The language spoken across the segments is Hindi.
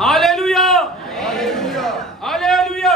Hallelujah hallelujah.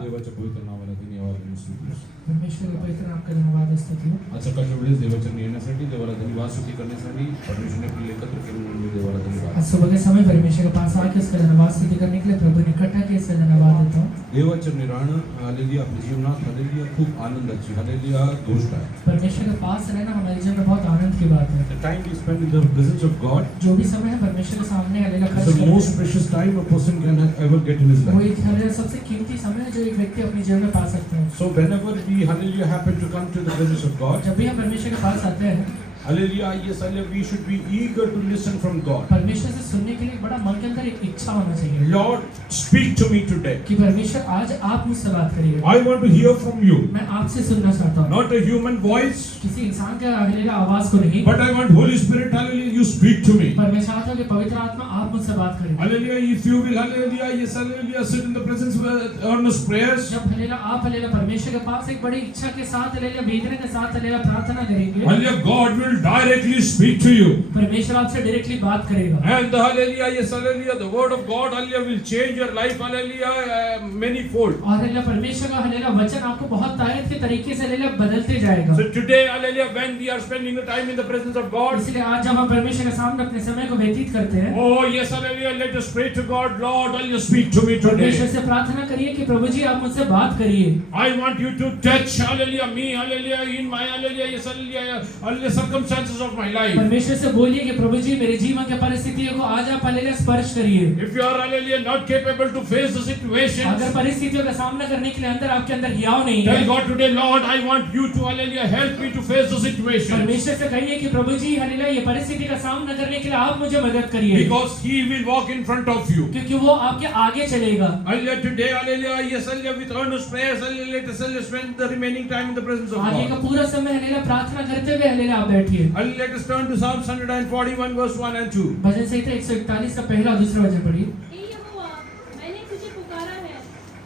देवाच्या पवित्र नावाला धन्यवाद स्तुती. परमेश्वर के पवित्र नाम का धन्यवाद है स्तुति हो. आज सकाळच्या वेळेस देवाच्या येण्यासाठी देवाला धन्यवाद स्तुती करण्यासाठी परमेश्वरने आपल्याला एकत्र केले म्हणून देवाला धन्यवाद. आज सुबह के समय परमेश्वर के पास आके उसका धन्यवाद स्तुति करने के लिए प्रभु ने इकट्ठा किया, इसका धन्यवाद देता हूँ. देवाच्या राहणं हालेलुया आपल्या जीवनात हालेलुया खूप आनंदाची हालेलुया गोष्ट आहे. परमेश्वर के पास रहना हमारे जीवन में बहुत आनंद की बात है. The time we spend in the presence of God जो भी समय है परमेश्वर के सामने हालेलुया is खर्च the करते most हैं, precious time a person can ever get in his वो life. एक हालेलुया सबसे कीमती समय है जो एक व्यक्ति अपने जीवन में पा सकता है. So whenever we hallelujah happen to come to the presence of God, जब भी हम परमेश्वर के पास आते हैं, hallelujah, yes, hallelujah, we should be eager to listen from God. परमेश्वर से सुनने के लिए बड़ा मन के अंदर एक इच्छा होना चाहिए Lord, speak to me today. कि परमेश्वर आज आप मुझसे बात करिए. I want to hear from you. मैं आपसे सुनना चाहता हूँ, Not a human voice, किसी इंसान के हालेलुया आवाज को नहीं, but I want Holy Spirit, hallelujah, you speak to me. पर मैं चाहता हूँ कि पवित्र आत्मा आप मुझसे बात करें. Hallelujah, if you will, hallelujah, yes, hallelujah, sit in the presence with earnest prayers. जब हालेलुया आप हालेलुया परमेश्वर के पास एक बड़ी इच्छा के साथ हालेलुया भेजने के साथ हालेलुया प्रार्थना करेंगे, Hallelujah, God will directly speak to you. परमेश्वर आपसे डायरेक्टली बात करेगा. And the hallelujah, yes, hallelujah, the word of God, hallelujah, will change your life, hallelujah, many-fold. और हालेलुया परमेश्वर का हालेलुया वचन आपको बहुत ताकत के तरीके से हालेलुया बदलते जाएगा. So today, hallelujah, when we are spending the time in the presence of God, इसलिए आज जब हम परमेश्वर के सामने अपने समय को व्यतीत करते हैं, oh yes, hallelujah, let us pray to God, Lord, hallelujah, speak to me परमेश्वर today. से प्रार्थना करिए कि प्रभु जी आप मुझसे बात करिए. I want you to touch, hallelujah, me, hallelujah, in my, hallelujah, yes, hallelujah, hallelujah, circumstances of my life. परमेश्वर से बोलिए कि प्रभु जी मेरे जीवन के परिस्थितियों को आज आप हालेलुया स्पर्श करिए. If you are, hallelujah, not capable to face the situation, अगर परिस्थितियों का सामना करने के लिए आपके अंदर हियाव नहीं tell है, God today, Lord, I want you to, hallelujah, help me to face the situation. परमेश्वर से कहिए कि प्रभु जी हालेलुया ये परिस्थिति का सामना करने के लिए आप मुझे मदद करिए, Because He will walk in front of you. क्योंकि वो आपके आगे चलेगा. Hallelujah, today, hallelujah, yes, hallelujah, with earnest prayers, hallelujah, let us hallelujah, spend the remaining time in the presence of आगे का God. पूरा समय हालेलुया प्रार्थना करते हुए हालेलुया आप बैठिए. Hallelujah, let us turn to Psalms 141, verse 1 and 2. भजन संहिता 141 का पहला और दूसरा वचन पढ़िए. हे यहोवा, मैंने तुझे पुकारा है,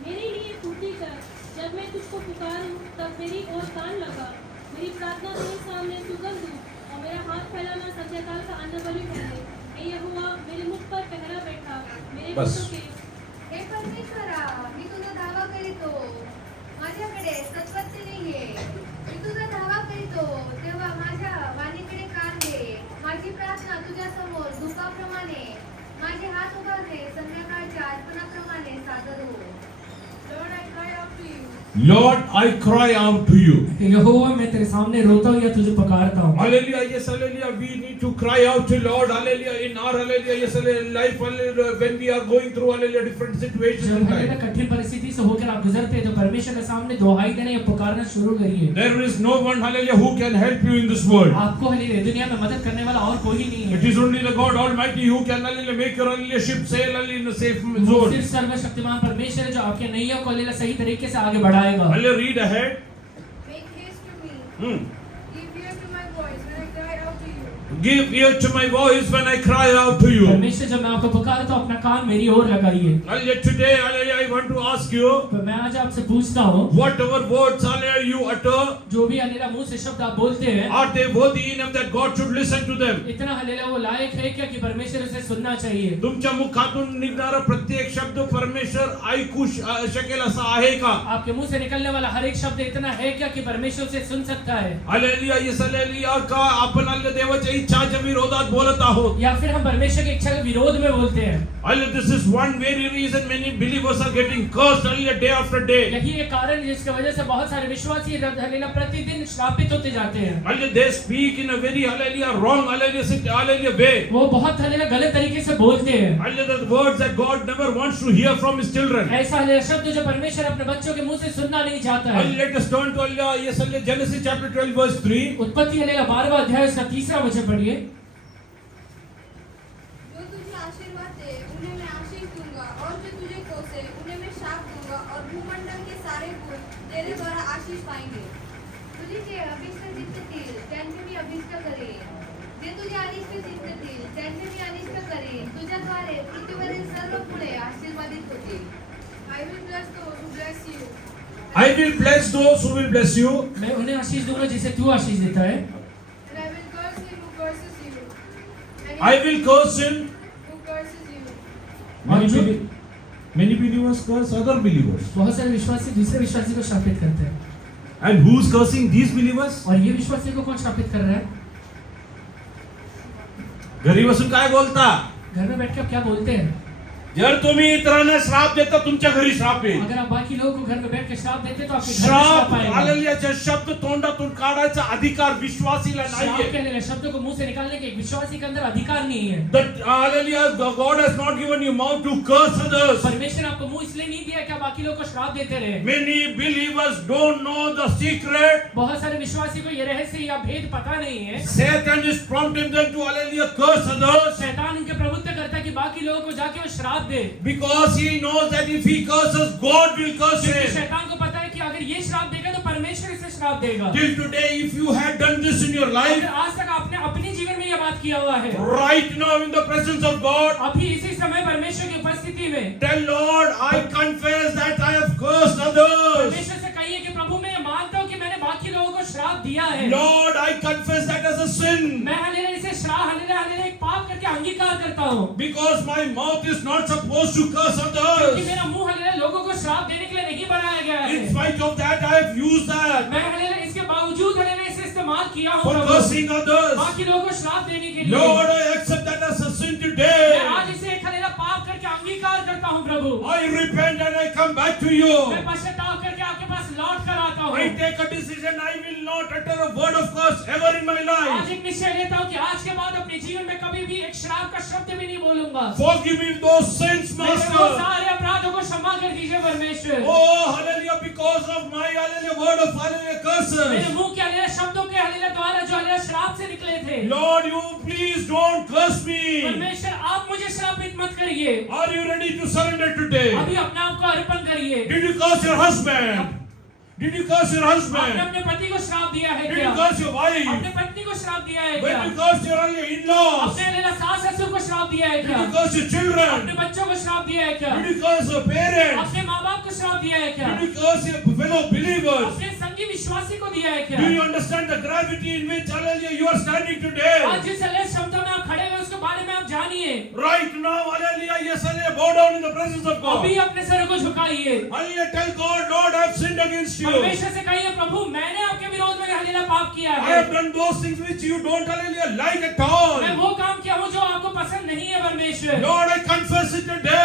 मेरे लिए पूर्ति कर. जब मैं तुझको पुकारूं, तब मेरी ओर कान लगा. मेरी प्रार्थना तेरे सामने सुगंध हो, और मेरा हाथ फैलाना संध्याकाल का अन्नबलि ठहरे. हे यहोवा, मेरे मुख पर पहरा बैठा, मेरे बस. होठों के. हे परमेश्वरा, मी तुझा धावा करीतो. माझ्याकडे सत्पत्ती नाहीये. मी तुझा धावा करीतो, तेव्हा माझ्या वाणीकडे कान दे. माझी प्रार्थना तुझ्या समोर धुपाप्रमाणे, माझे हात उभारले संध्याकाळच्या अर्पणाप्रमाणे सादर हो. Lord, I cry out to you. Lord, I cry out to you. यहोवा मैं तेरे सामने रोता हूँ या तुझे पुकारता हूँ. Hallelujah, yes, hallelujah, we need to cry out to Lord, hallelujah, in our, hallelujah, yes, hallelujah, life, hallelujah, when we are going through, hallelujah, different situations जब in हालेलुया life. कठिन परिस्थिति से होकर आप गुजरते हैं तो परमेश्वर के सामने दुहाई देने या पुकारना शुरू करिए. There is no one, hallelujah, who can help you in this world. आपको हालेलुया दुनिया में मदद करने वाला और कोई नहीं It है. is only the God Almighty who can, hallelujah, make your, hallelujah, ship sail, hallelujah, in a safe वो zone. सिर्फ सर्वशक्तिमान परमेश्वर है जो आपके नैया को हालेलुया सही तरीके से आगे बढ़ाएगा. Hallelujah, read ahead. Make haste to me. Hmm. Give ear to my voice when I cry out to you. Give ear to my voice when I cry out to you. परमेश्वर जब मैं आपको पुकारता हूँ अपना कान मेरी ओर लगाइए. Hallelujah, today, hallelujah, I want to ask you, तो मैं आज आपसे पूछता हूँ, whatever words, hallelujah, you utter, जो भी हालेलुया मुंह से शब्द आप बोलते हैं, are they worthy enough that God should listen to them? इतना हालेलुया वो लायक है क्या कि परमेश्वर उसे सुनना चाहिए. तुमच्या मुखातून निघणारा प्रत्येक शब्द परमेश्वर ऐकू शकेल असा आहे का? आपके मुंह से निकलने वाला हर एक शब्द इतना है क्या कि परमेश्वर उसे सुन सकता है. हालेलुया, येस हालेलुया, का आपण हल्ले देवाच्या इच्छाच्या विरोधात बोलत आहोत. या फिर हम परमेश्वर की इच्छा के विरोध में बोलते हैं. Hallelujah, this is one very reason many believers are getting cursed, hallelujah, day after day. यही एक कारण है जिसकी वजह से बहुत सारे विश्वासी हालेलुया प्रतिदिन श्रापित होते जाते हैं. Hallelujah, they speak in a very, hallelujah, wrong, hallelujah, way. वो बहुत हालेलुया गलत तरीके से बोलते हैं. Hallelujah, the words that God never wants to hear from His children. ऐसा हालेलुया शब्द जो परमेश्वर अपने बच्चों के मुंह से सुनना नहीं चाहता है. Hallelujah, let us turn to hallelujah, yes, hallelujah, Genesis chapter 12 verse 3. उत्पत्ति हालेलुया 12वां अध्याय उसका 3रा वचन पढ़िए. जो तुझे आशीर्वाद दे उन्हें मैं आशीष दूंगा, और जो तुझे कोसे उन्हें मैं शाप दूंगा, और भूमंडल के सारे कुल तेरे द्वारा आशीष पाएंगे. तुझे जे अभिष्ट जिंकतील त्यांचे मी अभिष्ट करेन, जे तुझे अनिष्ट जिंकतील त्यांचे मी अनिष्ट करेन. तुझ्याद्वारे पृथ्वीवरील सर्व कुळे आशीर्वादित होतील. I will bless those who bless you. I will bless those who will bless you. मैं उन्हें आशीष दूंगा जिसे तू आशीष देता है. And I will curse him who curses you. And I will curse him who curses you. Many believers curse other believers. बहुत सारे विश्वासी दूसरे विश्वासी को श्रापित करते हैं। And who's cursing these believers? और ये विश्वासी को कौन श्रापित कर रहा है? घरी बसून काय बोलता? घर में बैठ के आप क्या बोलते हैं? जर तुम्ही इतरांना श्राप देता तुमच्या घरी श्राप येईल. अगर आप बाकी लोगों को घर में बैठ के श्राप देते तो आपके घर में श्राप श्राप आएगा। हालेलुयाचे शब्द तोंडातून काढायचा अधिकार विश्वासीला श्राप नाहीये. के लिए शब्दों को मुंह से निकालने के एक विश्वासी के अंदर अधिकार नहीं है। That hallelujah, God has not given you mouth to curse others. परमेश्वर आपको मुंह इसलिए नहीं दिया कि आप बाकी लोगों को श्राप देते रहे। Many believers don't know the secret. बहुत सारे विश्वासी को ये रहस्य या भेद पता नहीं है। Satan is prompting them to hallelujah curse others. शैतान उनके प्रभुत्व करता है कि बाकी लोगों को जाके वो श्राप दे। Because he knows that if he curses, God will curse क्योंकि him. शैतान को पता है कि अगर ये श्राप देगा तो परमेश्वर इसे श्राप देगा। Till today, if you had done this in your life, अगर आज तक आपने अपने जीवन में ये बात किया हुआ है, right now in the presence of God, अभी इसी समय परमेश्वर की उपस्थिति में tell Lord, I confess that I have cursed others. परमेश्वर से कहिए कि प्रभु मैं ये मानता हूँ कि मैंने बाकी लोगों को श्राप दिया है। Lord, I confess that as a sin. मैं हालेलुया इसे श्राप हालेलुया एक पाप करके अंगीकार करता हूँ। Because my mouth is not supposed to curse क्योंकि others. मेरा मुंह हालेलुया लोगों को श्राप देने के लिए नहीं बनाया गया है। In spite of that, I have used that मैं हालेलुया इसके बावजूद हालेलुया इसे इस्तेमाल किया हूँ for प्रभु। cursing others. बाकी लोगों को श्राप देने के लिए। Lord, I accept that as a sin मैं today. आज इसे एक हालेलुया पाप करके अंगीकार करता हूँ प्रभु। I repent and I come back to you. मैं पश्चाताप करके आपके पास लौट कर आता हूँ। I take a decision. I will not utter a word of curse ever in my life. आज एक निश्चय लेता हूँ कि आज के बाद अपने जीवन में कभी भी एक श्राप का शब्द भी नहीं बोलूंगा। Forgive me those sins, मेरे वो Master. सारे अपराधों को क्षमा कर दीजिए परमेश्वर। Oh, hallelujah, because of my hallelujah word of hallelujah curses. मेरे मुंह के हालेलुया शब्दों के हालेलुया द्वारा जो हालेलुया श्राप से निकले थे। Lord, you please don't curse me. परमेश्वर आप मुझे श्रापित मत करिए। Are you ready to surrender today? अभी अपने आप को अर्पण करिए। Did you curse your husband? Did you curse your आपने husband? अपने पति को श्राप दिया है Did क्या? you curse your wife? अपने पत्नी को श्राप दिया है क्या? When you curse your in-laws? अपने हालेलुया सास ससुर को श्राप दिया है Did क्या? you curse your अपने children? बच्चों को श्राप दिया है क्या? Did you curse your parents? अपने माँ बाप को श्राप दिया है क्या? Did you curse your fellow believers? अपने संगी विश्वासी को दिया है क्या? Do you understand the gravity in which hallelujah you are standing today? आज जिस हालेलुया शब्दों में आप खड़े हुए उसके बारे में आप जानिए। Right now, hallelujah, yes, hallelujah, bow down in the presence of God. अभी अपने सर को झुकाइए। Hallelujah, tell God, Lord, I have sinned against you. परमेश्वर से कहिए प्रभु मैंने आपके विरोध में हालेलुया पाप किया I है। have done those things which you don't hallelujah like at all. मैं वो काम किया हूँ जो आपको पसंद नहीं है परमेश्वर। Lord, I confess it today.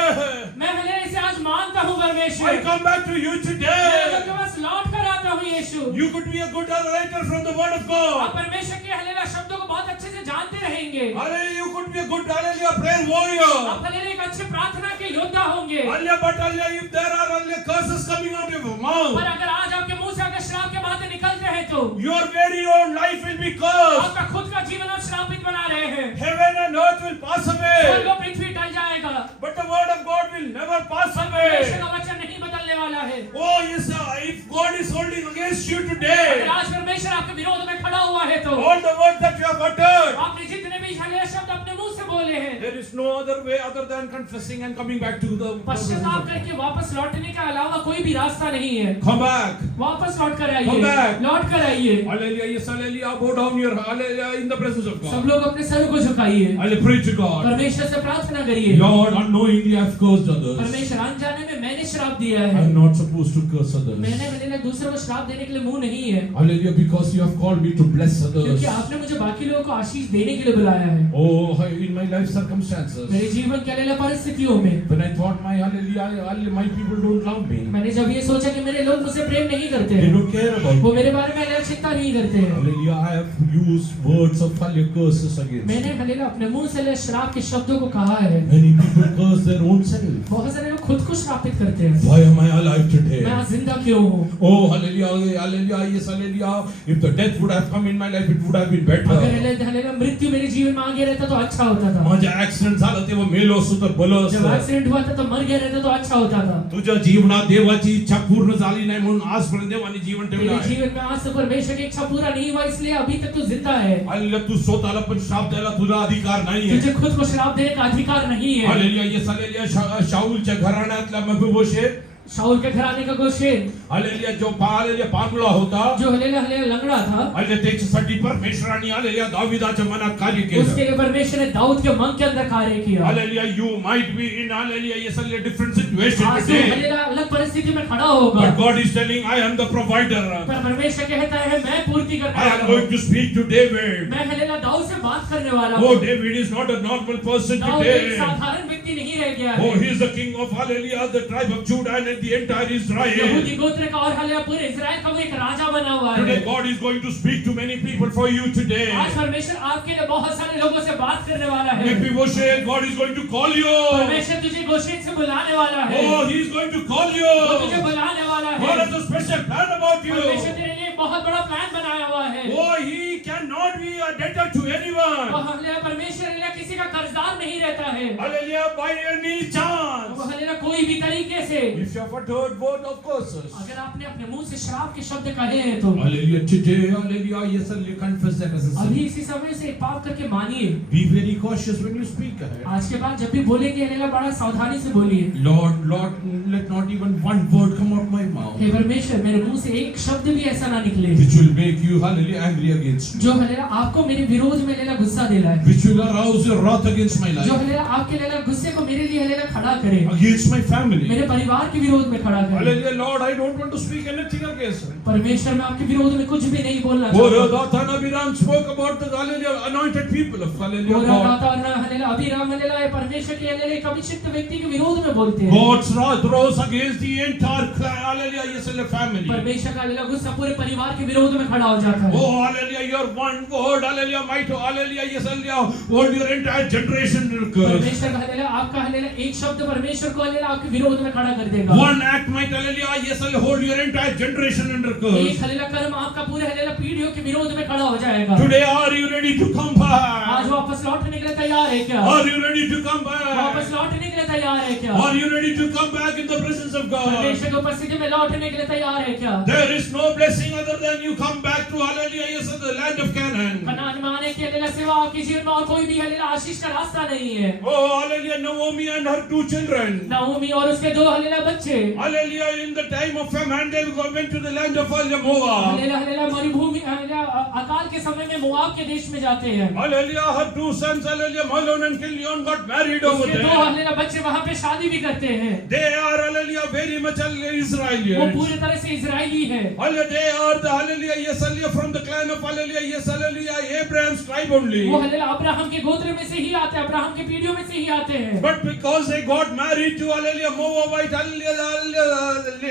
मैं हालेलुया इसे आज मानता हूँ I परमेश्वर। come back to you मैं today. आपके पास लौट कर आता हूँ यीशु। You could be a good orator from the word of आप God. परमेश्वर के हालेलुया शब्दों को बहुत अच्छे से जानते रहेंगे। Hallelujah, you could be a good hallelujah prayer warrior. आप हालेलुया एक अच्छे प्रार्थना के योद्धा होंगे। Hallelujah, but hallelujah, if there are hallelujah curses coming out of your mouth, पर अगर आज आपके मुंह से अगर श्राप के बातें निकल रहे तो your very own life will be cursed. आपका खुद का जीवन आप श्रापित बना रहे हैं। Heaven and earth will pass स्वर्ग away, और पृथ्वी टल जाएगा, but the word of God will never pass परमेश्वर away. का वचन नहीं बदलने वाला है। Oh yes, if God is holding against you अगर today, आज परमेश्वर आपके विरोध में खड़ा हुआ है तो all the words that you have uttered, आपने जितने भी हालेलुया शब्द अपने मुंह से बोले हैं, there is no other way other than confessing and coming back to the पश्चाताप करके वापस लौटने के अलावा कोई भी रास्ता नहीं है। Come back. वापस लौट कर Come आइए, back. लौट कर आइए। Hallelujah, yes, hallelujah, bow down your hallelujah in the presence of सब God. लोग अपने सर को झुकाइए, Hallelujah, pray to God. परमेश्वर से प्रार्थना करिए। Lord, unknowingly I have cursed others. परमेश्वर अनजाने में मैंने श्राप दिया I है। am not supposed to curse others. मैंने हालेलुया दूसरों को श्राप देने के लिए मुंह नहीं है, Hallelujah, because you have called me to bless others. क्योंकि आपने मुझे बाकी लोगों को आशीष देने के लिए बुलाया है। Oh, in my life circumstances, मेरे जीवन के हालेलुया परिस्थितियों में when I thought my hallelujah, my people don't love me, मैंने जब ये सोचा कि मेरे लोग मुझसे प्रेम नहीं करते they हैं, don't care about वो me. मेरे बारे में हालेलुया चिंता नहीं करते हैं, Hallelujah, I have used words of hallelujah curses against मैंने you. हालेलुया अपने मुंह से हालेलुया श्राप के शब्दों को कहा है। Many people curse their own self. बहुत सारे लोग खुद को श्रापित करते हैं। Why am I alive today? मैं आज जिंदा क्यों हूँ? Oh, hallelujah, hallelujah, yes, hallelujah. If the death would have come in my life, it would have been better. अगर हालेलुया मृत्यु मेरे जीवन में आगे रहता तो अच्छा होता था। माझा ऍक्सिडेंट झाला तेव्हा मेलो असतो तर बलं जब असतं. एक्सीडेंट हुआ था तो मर गया रहता तो अच्छा होता था। तुझ्या जीवनात देवाची इच्छा पूर्ण झाली नाही म्हणून आजपर्यंत देवाने जीवन ठेवलं तेरे आहे. जीवन में आज तक परमेश्वर की इच्छा पूरा नहीं हुआ इसलिए अभी तक तू जिंदा है। हालेलुया, तू स्वतःला पण श्राप द्यायला तुला अधिकार नाहीये. तुझे खुद को श्राप देने का अधिकार नहीं है। Hallelujah, yes hallelujah. शाऊलच्या घराण्यातला मफीबोशेत शाऊल के घराने का गोशेन हालेलुया जो हालेलुया पांगुळा होता जो हलेला हलेला लंगड़ा था, हालेलुया त्याच्यासाठी परमेश्वराने हालेलुया दाविदाच्या मनात कार्य केलं. उसके लिए परमेश्वर ने दाऊद के मन के अंदर कार्य किया. Hallelujah you might be in hallelujah ये सारे different situation आज तू today, हलेला अलग परिस्थिति में खड़ा होगा, but God is telling I am the provider. पर परमेश्वर कहता है मैं पूर्ति करता I am हूँ. going to speak to David. मैं हलेला दाऊद से बात करने वाला Oh, हूँ. David is not a normal person Dawood एक today. साधारण व्यक्ति नहीं रह गया Oh, है. he is the king of Hallelujah, the tribe of Judah and the entire Israel. यहूदी गोत्र का और हलेला पूरे इस्राएल का वो एक राजा बना हुआ Today, है. God is going to speak to many people for you today. आज परमेश्वर आपके लिए बहुत सारे लोगों से बात करने वाला है. Maybe Moshe, God is going to call you. परमेश्वर तुझे गोशेन से बुलाने वाला है. Oh, he is going to call वो you. तुझे बुलाने वाला God है. has a special plan about you. परमेश्वर तेरे लिए एक बहुत बड़ा प्लान बनाया हुआ है. Oh, he cannot be a debtor to और anyone. हलेला परमेश्वर हलेला किसी का कर्जदार नहीं रहता है. Hallelujah, by any वो chance. हलेला कोई भी तरीके से If you have uttered word of curses. अगर आपने अपने मुंह से श्राप के शब्द कहे हैं तो Hallelujah, today, hallelujah, yes, hallelujah, confess that as a अभी sin. इसी समय से पाप करके मानिए. Be very cautious when you speak ahead. आज के बाद जब भी बोलेंगे हलेला बड़ा सावधानी से बोलिए. Lord, let not even one word come out my mouth, हे परमेश्वर मेरे मुंह से एक शब्द भी ऐसा ना निकले which will make you, hallelujah, angry against me, जो हलेला आपको मेरे विरोध में हलेला गुस्सा दिलाए, which will arouse your wrath against my जो life, हलेला आपके हलेला गुस्से को मेरे लिए हलेला खड़ा करे, against my family. मेरे परिवार के विरोध में खड़ा करे. Hallelujah, Lord, I don't want to speak anything against him. परमेश्वर मैं आपके विरोध में कुछ भी नहीं बोलना Oh, चाहता. Dathan Abiram spoke about the hallelujah anointed people of hallelujah और God. दाता और हलेला अभिराम हलेला ये परमेश्वर के हलेला एक अभिषिक्त व्यक्ति के विरोध में बोलते हैं. God's wrath rose against the entire hallelujah yes, family. परमेश्वर का हलेला गुस्सा पूरे परिवार के विरोध में खड़ा हो जाता है. Oh, hallelujah, your one word, hallelujah, might, hallelujah, yes, hallelujah, hold your entire generation will curse. परमेश्वर का हलेला आपका हलेला एक शब्द परमेश्वर को हलेला आपके विरोध में खड़ा कर देगा. One act might, hallelujah, yes, hallelujah, hold your entire generation under एक curse. हलेला कर्म आपका पूरे हलेला पीढ़ियों के विरोध में खड़ा हो जाएगा. Today, are you ready to come आज back? वापस लौटने के लिए तैयार है क्या? Are you ready to come वापस back? लौटने के लिए तैयार है क्या? Are you ready to come back in the presence of God? परमेश्वर की उपस्थिति में लौटने के लिए तैयार है क्या? There is no blessing other than you come back to, hallelujah, yes, the land of Canaan. Kanan में आने के हलेला सिवा आपके जीवन में और कोई भी हलेला आशीष का रास्ता नहीं है. Oh, hallelujah, Naomi and her two children. Naomi और उसके दो हलेला बच्चे Hallelujah, in the time of famine, they went to the land of Moab. हलेला हलेला मरुभूमि हलेला अकाल के समय में मोआब के देश में जाते हैं. Hallelujah, her two sons, hallelujah, Mahlon and Chilion got married over उसके दो there. हलेला बच्चे वहां पे शादी भी करते हैं. They are, hallelujah, very much वो Israelites. पूरी तरह से इजरायली है. Hallelujah, they are the, hallelujah, yes, hallelujah, from the clan of, hallelujah, yes, hallelujah, Abraham's tribe only. वो हलेला अब्राहम के गोत्र में से ही आते हैं, अब्राहम के पीढ़ियों में से ही आते हैं. But because they got married to, hallelujah, Moabite, hallelujah,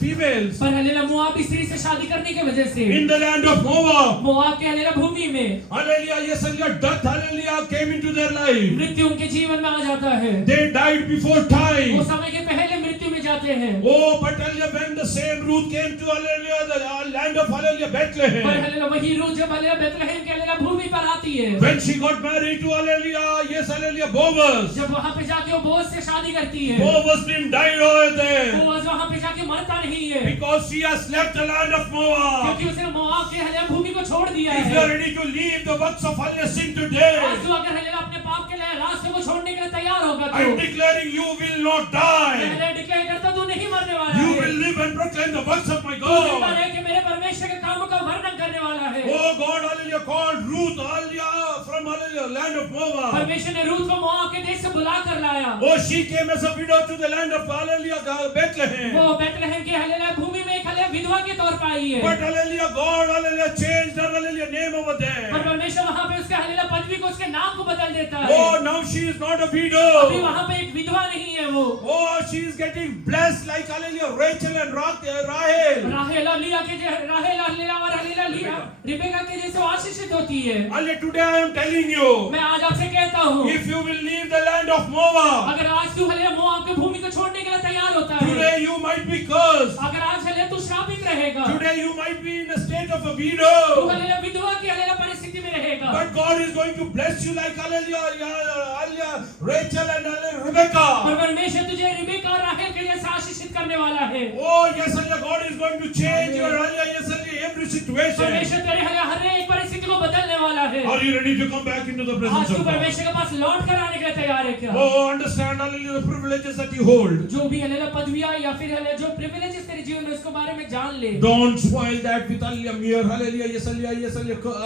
females पर हलेला मोआबी स्त्री से शादी करने की वजह से in the land of Moab, Moab के हलेला भूमि में hallelujah, yes, hallelujah, death, hallelujah, came into their life. मृत्यु उनके जीवन में आ जाता है. They died before वो time. समय के पहले मृत्यु में जाते हैं. Oh, but hallelujah, when the same Ruth came to, hallelujah, the land of, hallelujah, पर Bethlehem, हलेला वही रूह जब हलेला बेथलेहम के हलेला भूमि पर आती है, when she got married to, hallelujah, yes, hallelujah, Boaz, जब वहां पे जाके वो बोझ से शादी करती है, Boaz didn't die over there बोझ वहां पे जाके मरता नहीं है, because she has left the land of Moab. क्योंकि उसने मोआब के हलेला भूमि को छोड़ दिया If you are है. ready to leave the works of hallelujah sin today, आज तू अगर हलेला अपने पाप के लिए रास्ते को छोड़ने के लिए तैयार होगा तो I'm declaring you will not die. मैं डिक्लेयर करता तू नहीं मरने वाला You है. will live and proclaim the works of my तू जिंदा God. रह के मेरे परमेश्वर के कामों का वर्णन करने वाला है. Oh God, hallelujah, called Ruth, hallelujah, from hallelujah, land of Moab. परमेश्वर ने रूत को मोआब के देश से बुला कर लाया. Oh, she came as a widow to the land of hallelujah, Bethlehem. वो बेथलेहम के हलेला भूमि में एक हलेला विधवा के तौर पर आई है. But hallelujah, God, hallelujah, changed her hallelujah name over पर there. परमेश्वर वहां पे उसके हलेला पदवी को उसके नाम को बदल देता है. Oh, now she is not a अभी widow. वहां पे एक विधवा नहीं है वो. Oh, she is getting blessed like hallelujah, Rachel and Rahel. राहेल और लिया के राहेल हलेला और हलेला लिया रिबेका के जैसे आशीषित होती है. Hallelujah, today I am telling you, मैं आज आपसे कहता हूँ if you will leave the land of Moab, अगर आज तू हलेला मोआब की भूमि को छोड़ने के लिए तैयार होता है, today you might be cursed. अगर आज हलेला तू श्रापित रहेगा, Today you might be in a state of a तू widow. हलेला विधवा की हलेला परिस्थिति में रहेगा. But God is going to bless you like hallelujah, hallelujah, Rachel and hallelujah, Rebecca. पर परमेश्वर तुझे रिबेका और राहेल के जैसा आशीषित करने वाला है। Oh, yes, hallelujah. God is going to change your hallelujah, yes, hallelujah, every situation. परमेश्वर तेरे हर एक परिस्थिति को बदलने वाला है। Are you ready to come back into the आज presence तू of God? परमेश्वर के पास लौट कर आने के लिए तैयार है क्या? Oh, understand hallelujah, the privileges that you hold. जो भी हल्लेलुया पदवियां या फिर हल्लेलुया जो प्रिविलेजेस तेरे जीवन में उसके बारे में जान ले। Don't spoil that with hallelujah, mere hallelujah, yes, hallelujah,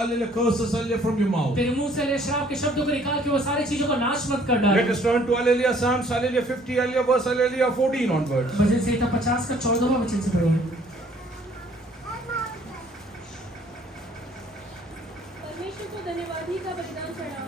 hallelujah, curses hallelujah from your mouth. तेरे मुंह से श्राप के शब्दों को निकाल के वो सारी चीजों को नाश मत कर डाल। Let us turn to hallelujah, Psalms hallelujah 50 hallelujah verse hallelujah 14 onwards. भजन संहिता 50 का 14वां वचन से पढ़ो। परमेश्वर को धन्यवाद ही का बलिदान चढ़ा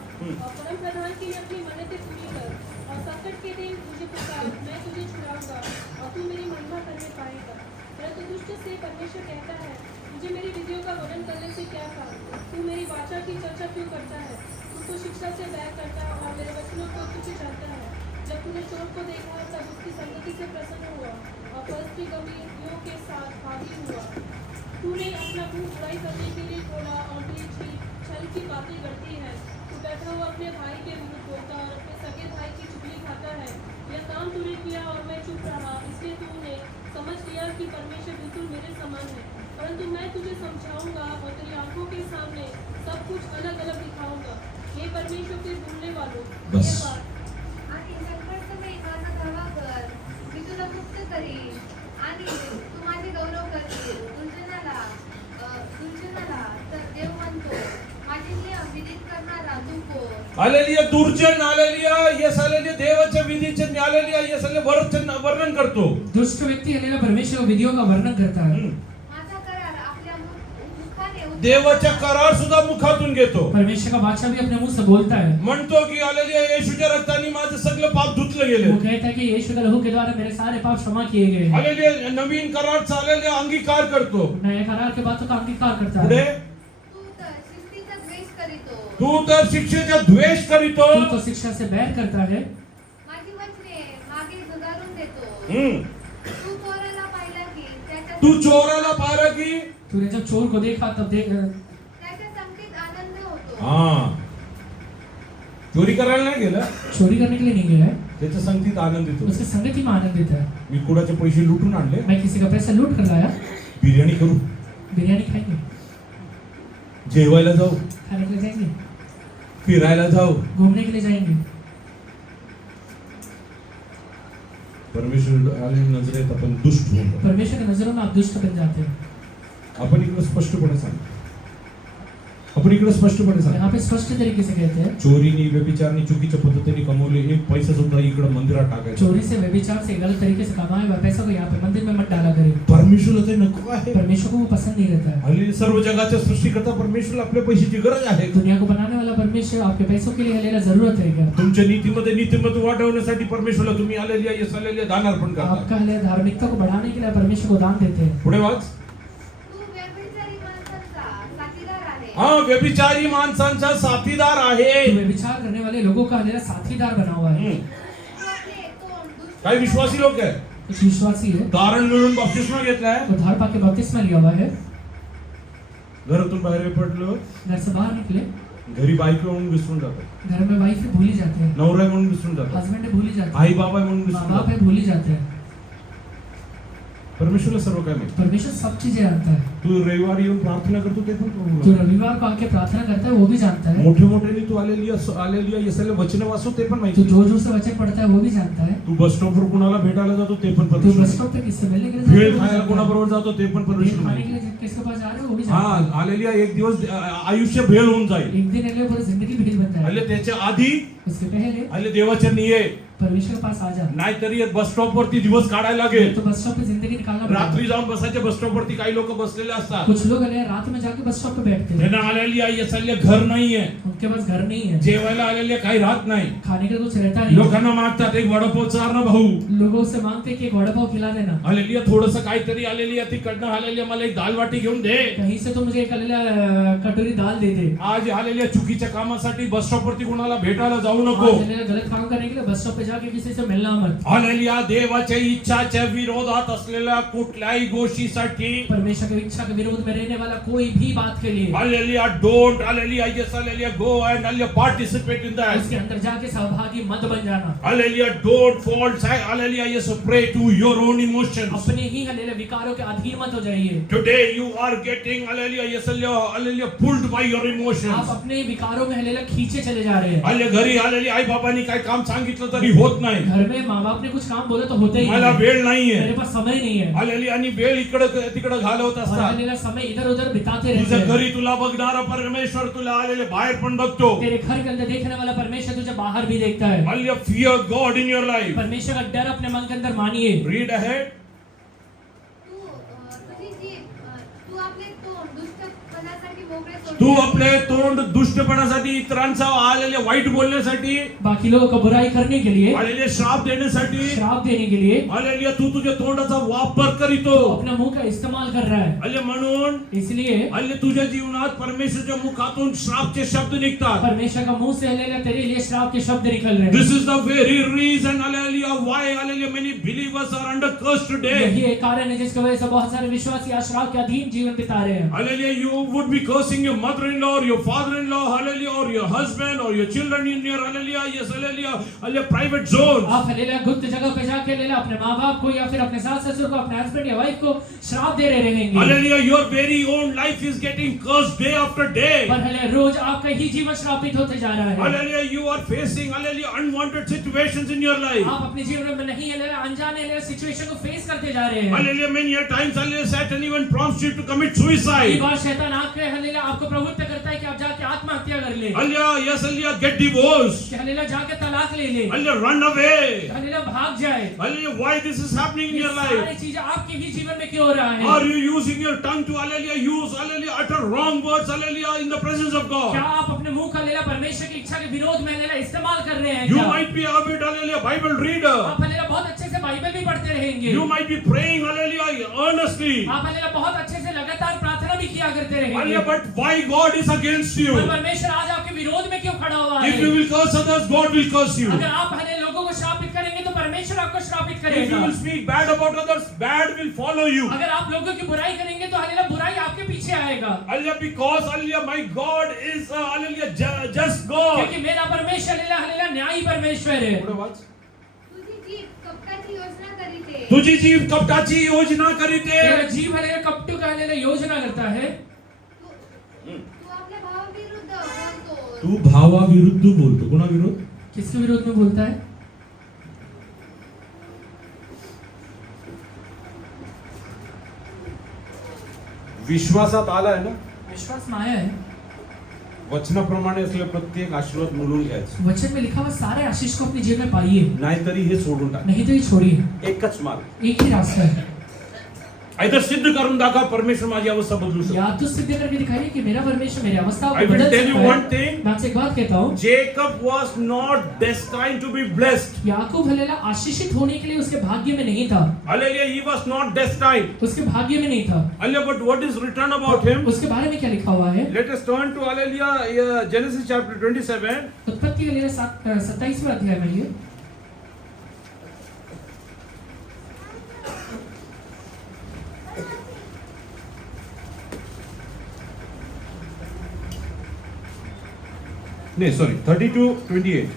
और परम प्रधान के लिए अपनी मन्नतें पूरी कर और संकट के दिन मुझे पुकार, मैं तुझे छुड़ाऊंगा और तू मेरी महिमा करने पाएगा। परंतु दुष्ट से परमेश्वर कहता है, मुझे मेरी विधियों का वर्णन करने से क्या काम? तू मेरी वाचा की चर्चा क्यों करता है? तू तो शिक्षा से बैर करता है और मेरे वचनों को तुझे जानता है। जब तूने चोर को देखा तब उसकी संगति से प्रसन्न हुआ और परस्त्री गंभीरों के साथ भागी हुआ। तूने अपना मुंह बुराई करने के लिए खोला और तू छल की बातें करती है। तू बैठा हुआ अपने भाई के विरुद्ध बोलता और अपने सगे भाई की चुगली खाता है। यह काम तूने किया और मैं चुप रहा, इसलिए तूने समझ लिया कि परमेश्वर बिल्कुल मेरे समान है। परंतु मैं तुझे समझाऊंगा और तेरी आंखों के सामने सब कुछ अलग अलग दिखाऊंगा। हे परमेश्वर के भूलने वालों, बस। ये बात आणि संकट समय माझा धावा कर, मी तुला मुक्त करीन आणि तू माझे गौरव करशील. दुर्जनाला तर देव म्हणतो, माझे नियम विधित करणारा तू कोण? Hallelujah, दुर्जन hallelujah, yes, hallelujah, देवाच्या विधीचे hallelujah, yes, hallelujah, वर्णन करतो. दुष्ट व्यक्ती हल्लेलुया परमेश्वर विधियों का वर्णन करता है। माझा करार आपल्या मुखाने उच्चार देवाच्या करार सुद्धा मुखातून घेतो. परमेश्वर का बादशाह भी अपने मुंह से बोलता है। म्हणतो की hallelujah, येशूच्या रक्ताने माझं सगळं पाप धुतलं वो गेलं. कहता है कि यीशु के लहू के द्वारा मेरे सारे पाप क्षमा किए गए हैं। hallelujah, नवीन करार hallelujah अंगीकार करतो. नए करार के बातों का अंगीकार करता पुढे है। तू तर शिस्तीचा द्वेष करीतो. तू तर शिक्षेचा द्वेष करीतो. तू तो शिक्षा से बैर करता है। माझी वचने मागे झुगारून देतो. हम्म. तू चोराला पाहिला की त्याच्या तू चोराला पाहिलं की तूने जब चोर को देखा तब त्याच्या संगतीत आनंद होतो. हा चोरी करायला नाही गेला, चोरी करने के लिए नहीं गया है, त्याच्या संगतीत आनंद येतो. उसकी संगति में आनंद देता है। मी कुणाचे पैसे लुटून आणले, मैं किसी का पैसा लूट कर लाया, बिर्याणी करू, बिरयानी खाएंगे, जेवायला जाऊ, खाने के लिए जाएंगे, फिरायला जाऊ. घूमने के लिए जाएंगे। परमेश्वर आले नजरेत आपण दुष्ट होतो. परमेश्वर की नजरों में आप दुष्ट बन जाते हैं। आपण इकडे स्पष्टपणे सांगतो, आपण इकडे स्पष्टपणे सांगतो, यहाँ पे स्पष्ट तरीके से कहते हैं, चोरीनी व्यभिचारनी चुकीच्या पद्धतीने कमवले एक पैसा सुद्धा इकडे मंदिरात टाकायचा. चोरी से व्यभिचार से गलत तरीके से कमाए हुआ पैसा को यहाँ पे मंदिर में मत डाला करें। परमेश्वरला ते नको आहे. परमेश्वर को वो पसंद नहीं रहता है। हल्ली सर्व जगाचा सृष्टीकर्ता परमेश्वरला आपल्या पैशाची गरज आहे. दुनिया को बनाने वाला परमेश्वर आपके पैसों के लिए हल्लेलुया जरूरत है क्या? तुमच्या नीतीमध्ये नीतिमत्व वाढवण्यासाठी परमेश्वरला तुम्ही आलेली आहे आलेले दान अर्पण करता. आपका हल्लेलुया धार्मिकता को बढ़ाने के लिए परमेश्वर को दान देते हैं। पुढे वाच. तू व्यभिचारी माणसांचा साथीदार आहे. हा व्यभिचारी माणसांचा साथीदार आहे. तो व्यभिचार करने वाले लोगों का हल्लेलुया साथीदार बना हुआ है। तू आपले तोंड दुष्ट काही विश्वासी लोक आहे, कुछ विश्वासी है तारण मिळून बपतिस्मा घेतलाय, तो धार पाके बपतिस्मा लिया हुआ है, घरातून बाहेर पडलो, घर से बाहर निकले, घरी बायको म्हणून विसरून जातो, घर में वाइफ है भूल ही जाते हैं, नवरा आहे म्हणून विसरून जातो, हस्बैंड है भूल ही जाते हैं, आई बाबा आहे म्हणून माँ विसरून बाप जातो. है भूल ही जाते हैं। परमेश्वरला सर्व काय माहिती. परमेश्वर सब चीजें जानता है। तू रविवारी येऊन प्रार्थना करतो ते पण जो तू रविवार को आके प्रार्थना करता है वो भी जानता है। मोठे मोठे तू आलेली येसले वचन वाचतो ते पण तो माहिती. जोर जोर से वचन पढ़ता है वो भी जानता है। तू बस स्टॉपवर कुणाला भेटायला जातो ते पण तो बस परमेश्वर. स्टॉप पे किससे मिलने के लिए भेळ जाता है, खायला कोणाबरोबर जातो ते पण भेळ परमेश्वर खाने के माहिती. लिए किसके पास जा रहे हो वो भी जानता है। हा आलेली एक दिवस आयुष्य भेळ होऊन जाईल. एक दिन अगले पूरी जिंदगी भेद बन आले जाए। त्याच्या आधी उसके पहले आले देवाच्या निये, परमेश्वर के पास आ जा, नाहीतरी बस स्टॉप वरती दिवस काढायला लागेल. तो बस स्टॉप पे जिंदगी निकालना रात्री पड़ेगा। जाऊन बसायच्या बस स्टॉप वरती काही लोक बसलेले असतात. कुछ लोग अरे रात में जाके बस स्टॉप पे बैठते हैं, त्यांना आलेली येसले घर नाहीये, उनके पास घर नहीं है, जेवायला आलेले काही राहत नाही. खाने के लिए कुछ रहता नहीं, लोकांना मागतात एक वडापाव चार ना भाऊ. लोगों से मांगते हैं कि एक वड़ा पाव खिला देना, आलेली थोडस काहीतरी आलेली आहे तिकडनं आलेली आहे, मला एक दाल वाटी घेऊन दे. कहीं से तो मुझे एक कटोरी दाल दे दे। आज आलेल्या चुकीच्या कामासाठी बस स्टॉप वरती कोणाला भेटायला जाऊ आज नको. मेरा गलत काम करने के लिए बस स्टॉप पे जाके किसी से मिलना मत। हालेलुया, देवाच्या इच्छाच्या विरोधात असलेल्या कुठल्याही गोष्टीसाठी परमेश्वर की इच्छा के विरोध में रहने वाला कोई भी बात के लिए hallelujah don't hallelujah yes hallelujah go and hallelujah participate in that. उसके अंदर जाके सहभागी मत बन जाना। Hallelujah, don't fall, hallelujah, yes, prey to your own emotions. अपने ही हालेलुया विकारों के अधीन मत हो जाइए। Today you are getting, hallelujah, yes, hallelujah, pulled by your आप emotions. अपने विकारों में हालेलुया खींचे चले जा रहे हैं। हल्ले घरी hallelujah, आई बाबांनी काय काम सांगितलं तरी होत नाही. घर में माँ बाप ने कुछ काम बोले तो होते ही मला नहीं। वेळ नाहीये. मेरे पास समय नहीं है। hallelujah, आणि वेळ इकडं तिकडं घालवत और असतात. हालेलुया समय इधर उधर बिताते रहते तुझ्या हैं। घरी तुला बघणारा परमेश्वर तुला hallelujah बाहेर पण बघतो. तेरे घर के अंदर देखने वाला परमेश्वर तुझे बाहर भी देखता है। hallelujah, fear God in your life. परमेश्वर का डर अपने मन के अंदर मानिए। Read ahead. तुझी जीभ तू आपले तोंड दुष्टपणासाठी मोकळे सोडले तू आपले तोंड दुष्टपणासाठी इतरांचा आलेले वाईट बोलण्यासाठी बाकी लोगों को बुराई करने के लिए, आलेले श्राप देण्यासाठी श्राप देने के लिए हालेलुया तू तुझ्या तोंडाचा वापर करीतो. अपना मुंह का इस्तेमाल कर रहा है। हालेलुया म्हणून इसलिए हालेलुया तुझ्या जीवनात परमेश्वराच्या मुखातून श्रापचे शब्द निघतात. परमेश्वर का मुंह से हालेलुया तेरे लिए श्राप के शब्द निकल रहे हैं। This is the very reason hallelujah why hallelujah many believers are under curse today. यही एक कारण है जिसकी वजह से बहुत सारे विश्वासी आज श्राप के अधीन जीवन बिता रहे हैं। Hallelujah, you would be cursing your mother-in-law or your father-in-law, hallelujah, or your husband or your children in your hallelujah, yes, hallelujah, hallelujah, private zones. आप हालेलुया गुप्त जगह पे जाके हालेलुया अपने माँ बाप को या फिर अपने सास ससुर को, अपने हस्बैंड या वाइफ को श्राप दे रहे रहेंगे। Hallelujah, your very own life is getting cursed day after day. पर हालेलुया रोज आपका ही जीवन श्रापित होते जा रहा है। Hallelujah, you are facing hallelujah unwanted situations in your life. आप अपने जीवन में नहीं हालेलुया अनजाने हालेलुया सिचुएशन को फेस करते जा रहे हैं। Hallelujah, many a times hallelujah Satan even prompts you to commit कई suicide. बार शैतान आपके हालेलुया आपको प्रवृत्त करता है कि आप जाके आत्महत्या कर ले, Hallelujah, yes, hallelujah, get divorced. कि हालेलुया जाके तलाक ले ले, Hallelujah, run away. हालेलुया भाग जाए। Hallelujah, why this is happening in ये your सारी life? चीजें आपके ही जीवन में क्यों हो रहा है? Are you using your tongue to hallelujah use hallelujah utter wrong words hallelujah in the presence of क्या God? आप अपने मुंह का हालेलुया परमेश्वर की इच्छा के विरोध में हालेलुया इस्तेमाल कर रहे हैं You क्या? might be a bit hallelujah Bible reader. आप हालेलुया बहुत अच्छे से बाइबल भी पढ़ते रहेंगे। You might be praying hallelujah earnestly. आप हालेलुया बहुत अच्छे से लगातार प्रार्थना भी किया करते रहेंगे। Hallelujah, but why God is against you? पर परमेश्वर आज आपके विरोध में क्यों खड़ा हुआ If you है? will curse others, God will curse you. अगर आप हालेलुया लोगों को श्रापित करेंगे तो परमेश्वर आपको श्रापित If you करेगा। will speak bad about others, bad will follow you. अगर आप लोगों की बुराई करेंगे तो हालेलुया बुराई आपके पीछे आएगा। Hallelujah, because hallelujah my God is hallelujah just God. क्योंकि मेरा परमेश्वर हालेलुया हालेलुया न्यायी परमेश्वर है। तुझी जीभ कपटाची योजना करीते तुझी जीव कपटाची योजना करीते. तेरा जीव हालेलुया कपटू का हालेलुया योजना करता है। तू आपल्या भावाविरुद्ध बोलतो तू भावाविरुद्ध बोलतो. कोणा विरोध? किसके विरोध में बोलता है? विश्वासात आलाय ना, विश्वास में आया है। वचनाप्रमाणे असले प्रत्येक आशीर्वाद मिळून घ्यायचं. वचन में लिखा हुआ सारे आशीष को अपने जीवन में पाइए, नाहीतरी हे सोडून टाक. नहीं तो ये छोड़िए। एकच मार्ग. एक ही रास्ता है, आयदर सिद्ध करून दाखवा परमेश्वर माझी अवस्था बदलू शकतो. या तो सिद्ध करके दिखाइए कि मेरा परमेश्वर मेरी अवस्था I को will बदल tell you सकता one है। thing. मैं आपसे एक बात कहता हूँ, Jacob was not destined to be blessed. Yakub hallelujah आशीषित होने के लिए उसके भाग्य में नहीं था, Hallelujah, he was not destined. उसके भाग्य में नहीं था। Hallelujah, but what is written about him? उसके बारे में क्या लिखा हुआ है? Let us turn to hallelujah Genesis chapter 27. उत्पत्ति हालेलुया 27वें अध्याय में ये No, sorry, 32:28.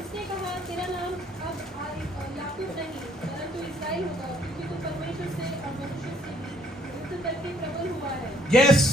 उसने कहा तेरा नाम अब याकूब नहीं परंतु इस्राएल होगा क्योंकि तू परमेश्वर से और मनुष्य से भी युद्ध करके प्रबल हुआ है। Yes,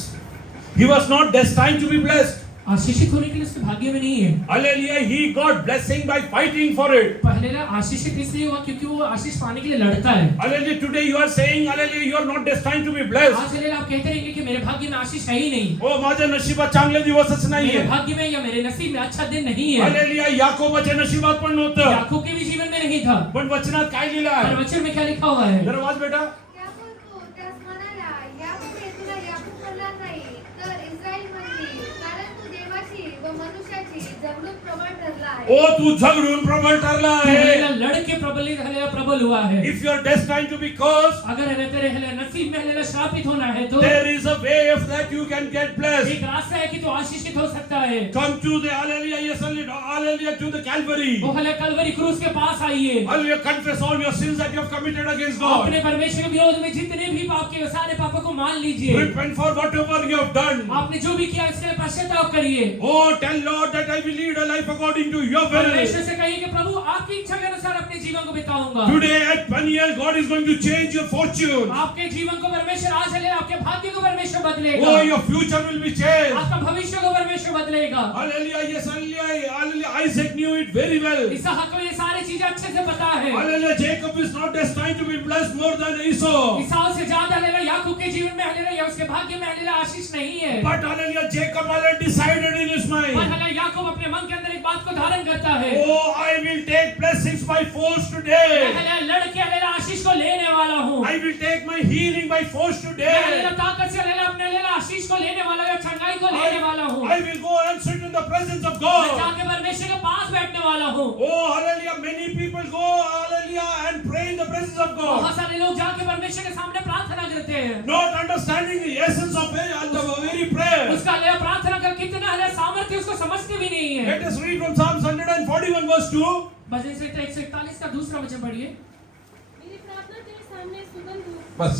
he was not destined to be blessed. आशीषित होने के लिए उसके भाग्य में नहीं है। Hallelujah, he got blessing by fighting for it. Hallelujah आशीषित इसलिए हुआ क्योंकि वो आशीष पाने के लिए लड़ता है। Hallelujah, today you are saying, hallelujah, you are not destined to be blessed. आज हालेलुया आप कहते रहेंगे कि मेरे भाग्य में आशीष है ही नहीं, Oh, माझ्या नशिबात चांगले दिवसच मेरे नाहीये. भाग्य में या मेरे नसीब में अच्छा दिन नहीं है। Hallelujah, याकोबाच्या नशिबात पण नव्हतं. याकूब के भी जीवन में नहीं था, पण वचनात काय लिहिलं पर आहे? वचन में क्या लिखा हुआ है? जरा वाच बेटा. क्या बोलतो त्यास म्हणाला याकूब तुला याकूब म्हणला नाही तर इस्रायल म्हणली कारण तू देवाशी व मनुष्याची जगणूक प्रबळ ठरला आहे ओ तू झगडून प्रबल ठरला आहे. हलेला लड़के प्रबल हुआ है. If you are destined to be cursed, अगर हले तेरे हले नसीब में हलेला श्रापित होना है तो there is a way of that you can get blessed. एक रास्ता है कि तू आशीषित हो सकता है. Come to the hallelujah, yes, hallelujah, to the Calvary. वो हले कलवरी क्रूस के पास आइए. Hallelujah, confess all your sins that you have committed against God. अपने परमेश्वर के विरोध में जितने भी पाप किए सारे पापों को मान लीजिए. Repent for whatever you have done. आपने जो भी किया इसके लिए पश्चाताप करिए. Oh, tell Lord that I will lead a life according to your will. परमेश्वर से कहिए कि प्रभु आपकी इच्छा के अनुसार अपने जीवन को बिताऊंगा. Today at Peniel, God is going to change your fortune. आपके जीवन को परमेश्वर आज ले, आपके भाग्य को परमेश्वर बदलेगा. Oh, your future will be changed. आपका भविष्य को परमेश्वर बदलेगा. Hallelujah, yes, hallelujah, hallelujah. Isaac knew it very well. इसहाक को ये सारी चीजें अच्छे से पता है. Hallelujah, Jacob is not destined to be blessed more than Esau. ईसाऊ से ज्यादा हलेला याकूब के जीवन में हलेला या उसके भाग्य में हलेला आशीष नहीं है. But hallelujah, Jacob already decided in his पर mind. हलेला याकूब अपने मन के अंदर एक बात को धारण करता है. Oh, I will take blessings by force today. हलेला लड़के हलेला आशीष को लेने वाला हूँ. I will take my healing by force today. हलेला ताकत से हलेला अपने हलेला आशीष को लेने वाला हूँ, चंगाई को लेने वाला हूँ. I will go and sit in the presence of मैं God. जाके परमेश्वर के पास बैठने वाला हूँ. Oh, hallelujah, many people go, hallelujah, and pray in the presence of God. बहुत सारे लोग जाके परमेश्वर के सामने प्रार्थना करते हैं. Not understanding the essence of the very prayer. उसका हलेला प्रार्थना का कितना हलेला सामर्थ्य उसको समझते भी नहीं है. Let us read from Psalms 141 verse 2. भजन संहिता 141 का दूसरा वचन पढ़िए. मेरी प्रार्थना तेरे सामने सुगंध हो. बस.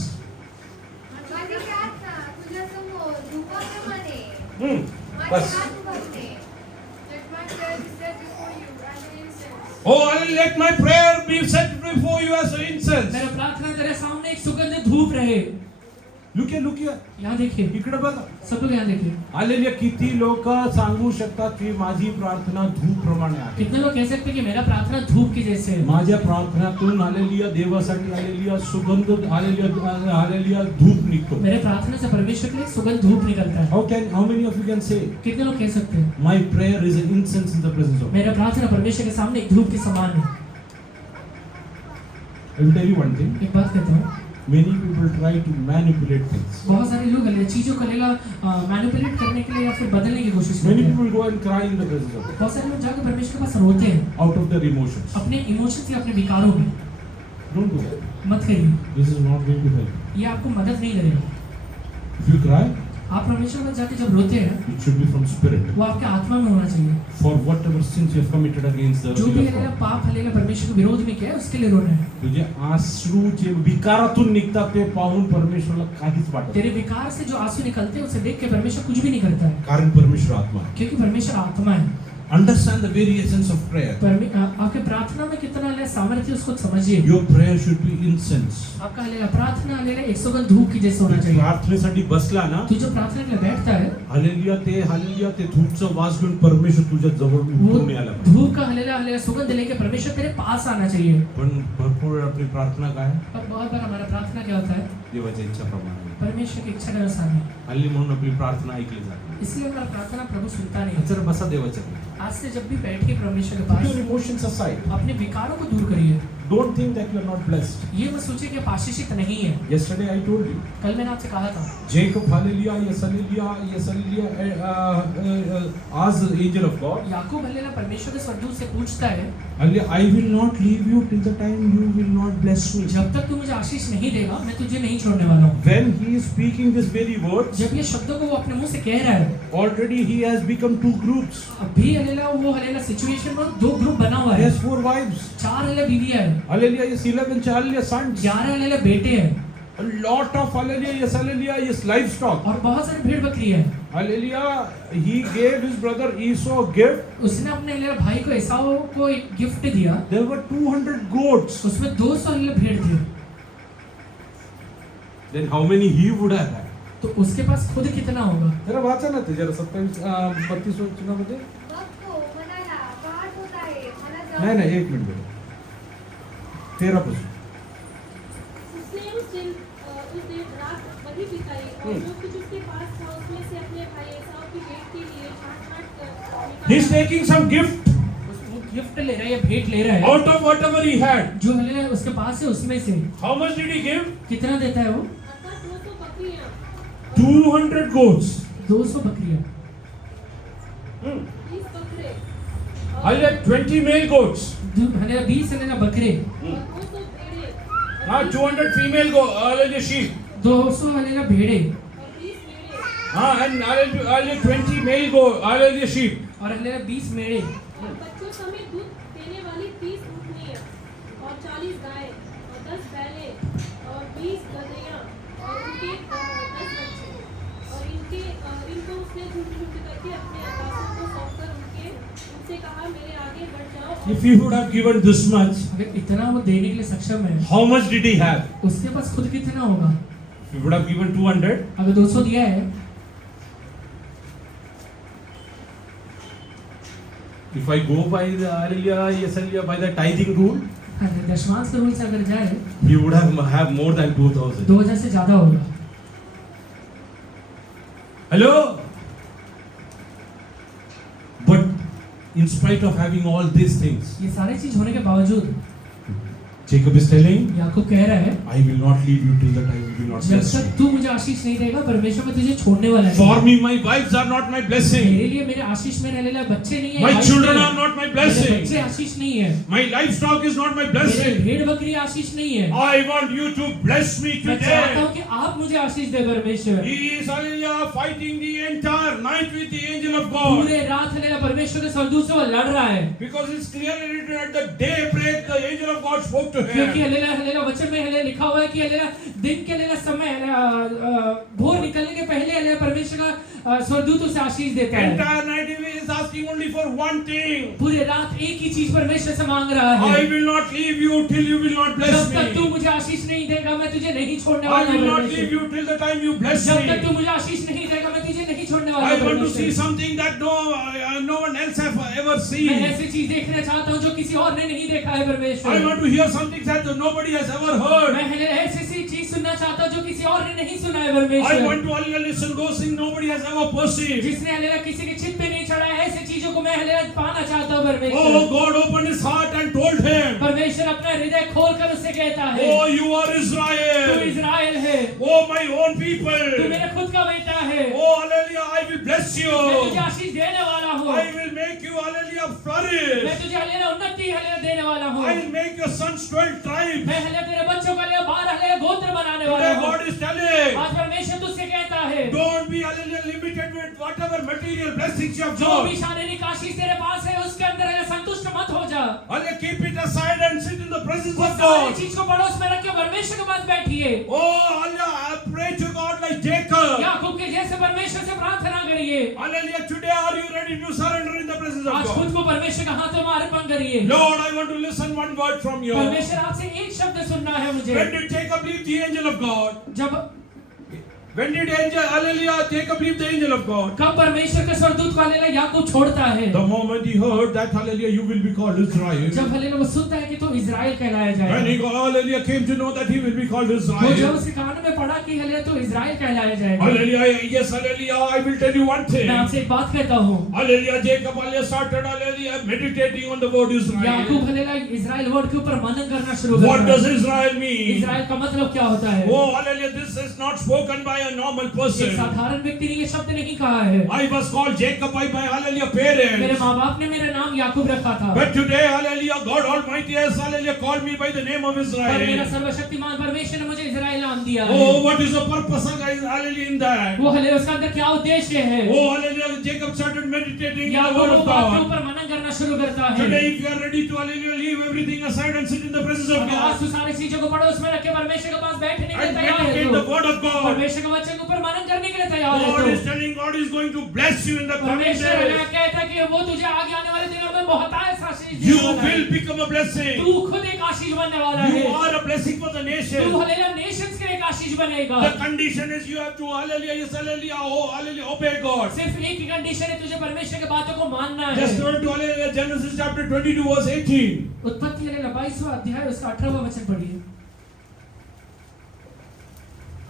माझी प्रार्थना तुझ्यासमोर धूपाप्रमाणे माझे बस. हात उभारते. Let my prayer be set before you as an incense. Oh, hallelujah, let my prayer be set before you as an incense. मेरा प्रार्थना तेरे सामने एक सुगंधित धूप रहे. Look here. यहाँ देखिए. इकडे बघा. सब लोग यहाँ देखिए. हालेलुया, किती लोक सांगू शकतात की माझी प्रार्थना धूप प्रमाणे आहे. कितने लोग कह सकते हैं कि मेरा प्रार्थना धूप की जैसे है. माझ्या प्रार्थनातून हालेलुया देवासाठी हालेलुया सुगंध हालेलुया धूप निघतो. मेरे प्रार्थना से परमेश्वर के लिए सुगंध धूप निकलता है. How many of you can say कितने लोग कह सकते हैं my prayer is an incense in the presence of God? मेरा प्रार्थना परमेश्वर के सामने एक धूप के समान है. I will tell you one thing. एक बात कहता हूँ. Many people try to manipulate things. बहुत सारे लोग चीजों को लेगा मैनिपुलेट करने के लिए या फिर बदलने की कोशिश करते Many हैं. people go and cry in the presence of God बहुत सारे लोग जाकर परमेश्वर के पास रोते हैं out of their emotions. अपने इमोशंस या अपने विकारों में. Don't do that. मत करिए. This is not going to help. ये आपको मदद नहीं करेगा. If you cry, आप परमेश्वर के पास जाके जब रोते हैं it should be from spirit. वो आपके आत्मा में होना चाहिए. For whatever sins you have committed against the जो will भी of हलेला God. पाप हलेला परमेश्वर के विरोध में किया है उसके लिए रोना है. तुझे आश्रू जे विकारातून निघतात ते पाहून परमेश्वराला काहीच वाटत तेरे विकार से जो आंसू निकलते हैं उसे देख के परमेश्वर कुछ भी नहीं करता है. कारण परमेश्वर आत्मा है. क्योंकि परमेश्वर आत्मा है. Understand the very essence of prayer. आपके प्रार्थना में कितना हलेला सामर्थ्य उसको समझिए. Your prayer should be incense. आपका हलेला प्रार्थना हलेला एक सुगंध धूप की जैसे होना चाहिए. प्रार्थनेसाठी बसला ना, तू जो प्रार्थना के लिए बैठता है हालेलुया ते धूपचं वास घेऊन परमेश्वर तुझ्या जवळ वो उतरून यायला पाहिजे. धूप का हलेला हलेला सुगंध लेके परमेश्वर तेरे पास आना चाहिए. पण भरपूर वेळ आपली प्रार्थना काय पर बहुत बार हमारा प्रार्थना क्या होता है देवाच्या इच्छाप्रमाणे. परमेश्वर की इच्छा के अनुसार है. हल्ली म्हणून आपली प्रार्थना ऐकली जाते. इसलिए हमारा प्रार्थना प्रभु सुनता नहीं. जर बसा देवाच्या आज से जब भी बैठ के परमेश्वर के Put your pass emotions aside. अपने विकारों को दूर करिए. Don't think that you are not blessed. ये मत सोचिए कि आप आशीषित नहीं है. Yesterday I told you. कल मैंने आपसे कहा था Jacob, hallelujah, yes, as the angel of God. याकूब हलेला परमेश्वर के स्वर्गदूत से पूछता है Hallelujah, I will not leave you till the time you will not bless me. जब तक तू मुझे आशीष नहीं देगा मैं तुझे नहीं छोड़ने वाला हूँ. When he is speaking this very words, जब ये शब्दों को वो अपने मुंह से कह रहा है already he has become two groups. अभी हलेला वो हलेला सिचुएशन में दो ग्रुप बना हुआ He है. has 4 wives. 4 हलेला बीवियां है. Hallelujah, yes, 11 hallelujah, sons. 11 हलेला बेटे हैं A lot of hallelujah, yes, livestock. और बहुत सारी भेड़ बकरी है. Hallelujah, he gave his brother Esau a gift. उसने अपने हलेला भाई को एसाऊ को एक गिफ्ट दिया. There were 200 goats. उसमें 200 हलेला भेड़ थे. Then how many he would have had? तो उसके पास खुद कितना होगा. जरा वाचा ना ते जरा 27-32 वचनामध्ये. बघतो मनाला पहाट होत आहे. मला जाऊ नाही एक मिनिट. 13 पासून. उसने उस दिन रात वही बिताई और जो कुछ उसके पास था उसमें से अपने भाई एसाव की भेंट के लिए छांट-छांट कर He is taking some gift वो गिफ्ट ले रहा है, भेंट ले रहा है. out of whatever he had. जो हलेला उसके पास है उसमें से How much did he give? कितना देता है वो. अर्थात 200 बकरियां 200 goats. 200 बकरियां. 20 बकरे Hallelujah, 20 male goats. Hallelujah 20 hallelujah बकरे और 200 भेड़ें हाँ, 200 female hallelujah, sheep. 200 हालेलुया भेड़े और 20 मेढ़े हाँ, and hallelujah, 20 male hallelujah, sheep. और हालेलुया 20 मेढ़े और बच्चों समेत दूध देने वाली 30 ऊँटनियाँ और 40 गायें और 10 बैलें और 20 गदहियाँ और उनके 10 बच्चे और इनको उसने झुंड करके अपने दासों को सौंपकर उनसे कहा मेरे आगे बढ़ जाओ और If he would have given this much, अगर इतना वो देने के लिए सक्षम है how much did he have? उसके पास खुद कितना होगा? If he would have given 200, अगर 200 दिया है, if I go by the hallelujah, yes, hallelujah, by the tithing rule, दशमांश के रूल से अगर जाए he would have more than 2,000. 2000 से ज्यादा होगा। Hello? But in spite of having all these things, ये सारी चीज होने के बावजूद Jacob is telling, याकूब कह रहा है I will not leave you till the time you will not जब bless तक me. तू मुझे आशीष नहीं देगा परमेश्वर मैं तुझे छोड़ने वाला For नहीं। me, my wives are not my blessing. मेरे लिए मेरे आशीष में रहने वाले बच्चे नहीं है, My वाइफ children नहीं है। are not my मेरे blessing. बच्चे आशीष नहीं है, My livestock is not my मेरे blessing. भेड़ बकरी आशीष नहीं है। I want you to bless me मैं चाहता today. हूँ कि आप मुझे आशीष दे परमेश्वर। He is hallelujah fighting the entire night with the angel of God. पूरे रात हालेलुया परमेश्वर के स्वर्गदूत से वो लड़ रहा है Because it's clearly written at the daybreak the angel of God spoke to क्योंकि him. हालेलुया हालेलुया वचन में हालेलुया लिखा हुआ है कि हालेलुया दिन के हालेलुया समय भोर निकलने के पहले हालेलुया परमेश्वर का स्वर्गदूत उसे आशीष देता है। Entire night he is asking only for one thing. पूरे रात एक ही चीज परमेश्वर से मांग रहा I है, will not leave you till you will not bless जब तक तू me. मुझे आशीष नहीं देगा मैं तुझे नहीं छोड़ने I वाला will हूँ not परमेश्वर। leave you till the time you bless जब तक तू me. मुझे आशीष नहीं देगा मैं तुझे नहीं छोड़ने वाला I हूँ want to see परमेश्वर। something that no one else have ever मैं seen. ऐसी चीज देखना चाहता हूँ जो किसी और ने नहीं देखा है I परमेश्वर। want to hear something that nobody has ever heard. मैं हालेलुया ऐसी चीज सुनना चाहता हूँ जो किसी और ने नहीं सुना है I परमेश्वर। want to hallelujah listen those things nobody has ever perceived. जिसने हालेलुया किसी के चित्त पे नहीं चढ़ा है ऐसी चीजों को मैं हालेलुया पाना चाहता हूँ Oh, परमेश्वर। God opened his heart and told him, परमेश्वर अपना हृदय खोलकर उससे कहता है oh, you are तू Israel. इज़राइल है, Oh, my own तू people. मेरे खुद का बेटा है, Oh, hallelujah, I will bless you. मैं तुझे आशीष देने वाला हूँ, I will make you, hallelujah, flourish. मैं तुझे हालेलुया उन्नति हालेलुया देने वाला हूँ, I will make your sons 12 tribes. मैं हालेलुया तेरे बच्चों का हालेलुया 12 हालेलुया गोत्र बनाने वाला Today हूँ। God is telling, आज परमेश्वर तुझसे कहता है don't be, hallelujah, limited with whatever material blessings you have जो got. भी शारीरिक आशीष तेरे पास है उसके अंदर हालेलुया संतुष्ट मत हो जा। Hallelujah, keep it aside and sit in the presence उस of सारी God. चीज को पड़ोस में रखिए परमेश्वर के पास बैठिए। Oh, hallelujah, I pray to God like Jacob. याकूब के जैसे परमेश्वर से प्रार्थना करिए। Hallelujah, today are you ready to surrender in the presence of आज खुद God? को परमेश्वर के हाथों में अर्पण करिए। Lord, I want to listen one word from you. परमेश्वर आपसे एक शब्द सुनना है मुझे। When did Jacob leave the angel of God? जब When did hallelujah, Jacob leave the angel of God? कब परमेश्वर के स्वर्गदूत को हालेलुया याकूब छोड़ता है? The moment he heard that, hallelujah, you will be called Israel. जब हालेलुया वो सुनता है कि तू इज़राइल कहलाया When जाएगा। he hallelujah came to know that he will be called वो जब Israel. उसके कान में पड़ा कि हालेलुया तू इज़राइल कहलाया जाएगा। Hallelujah, yes, hallelujah, I will tell you one thing. मैं आपसे एक बात कहता हूँ। Hallelujah, Jacob hallelujah started hallelujah meditating on the word Israel. Yakub hallelujah Israel word के ऊपर मनन करना शुरू What करता does है। Israel mean? इज़राइल का मतलब क्या होता है? Oh, hallelujah, this is not spoken by a normal एक person. साधारण व्यक्ति ने ये शब्द नहीं कहा है। I was called Jacob by my hallelujah मेरे parents. माँ बाप ने मेरा नाम याकूब रखा था। But today, hallelujah, God Almighty has hallelujah called me by the name of पर मेरा Israel. सर्वशक्तिमान परमेश्वर ने मुझे इज़राइल नाम दिया है। Oh, what is the purpose of hallelujah in that? वो हालेलुया उसका अंदर क्या उद्देश्य है? Oh, hallelujah, Jacob started meditating in the Yakub word वो of बात के God. ऊपर मनन करना शुरू करता है। Today, if you are ready to hallelujah, leave everything aside and sit in the presence of अगर आज God तू सारी चीजों को पड़ोस में रखे परमेश्वर के पास बैठने के लिए and तैयार है meditate तो the word of God, परमेश्वर के वचन के ऊपर मनन करने के लिए तैयार है God is तो telling God is going to bless you in the coming परमेश्वर days. कहता है कि वो तुझे आगे आने वाले दिनों में बहुत आशीष You देने वाला है। will become a blessing. तू खुद एक आशीष बनने वाला You है। are a blessing for the तू nation. हालेलुया नेशंस के लिए एक आशीष बनेगा। The condition is you have to hallelujah, yes, hallelujah, oh, hallelujah, obey God. सिर्फ एक ही कंडीशन है तुझे परमेश्वर की बातों को मानना है। Just turn to hallelujah, Genesis chapter 22 verse 18. उत्पत्ति हालेलुया 22वां अध्याय उसका 18वां वचन पढ़िए।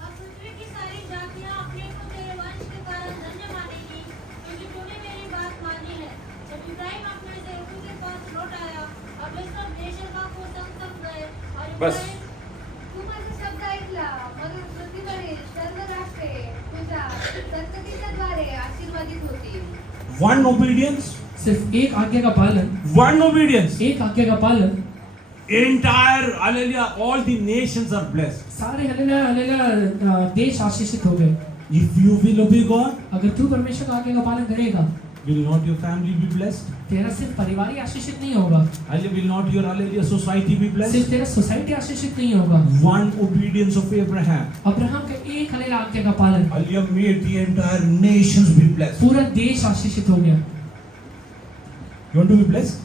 और पृथ्वी की सारी जातियां अपने को तेरे वंश के कारण धन्य मानेंगी, क्योंकि तूने मेरी बात मानी है। जब इब्राहिम अपने सेवकों के पास लौट आया, अब वे सब देशों को संग गए और बस। तू माझे शब्द ऐकला, मग पृथ्वीवरील सर्व राष्ट्रे तुझ्या संततीच्या द्वारे आशीर्वादित होतील. One obedience, सिर्फ एक आज्ञा का पालन, one obedience, एक आज्ञा का पालन, entire hallelujah, all the nations are blessed. सारे हालेलुया हालेलुया देश आशीषित हो गए। If you will obey God, अगर तू परमेश्वर का आज्ञा का पालन करेगा, will not your family be blessed? तेरा सिर्फ परिवार ही आशीषित नहीं होगा, Hallelujah, will not your hallelujah society be blessed? सिर्फ तेरा सोसाइटी आशीषित नहीं होगा। One obedience of Abraham, Abraham का एक हालेलुया आज्ञा का पालन, hallelujah, made the entire nations be blessed. पूरा देश आशीषित हो गया। You want to be blessed?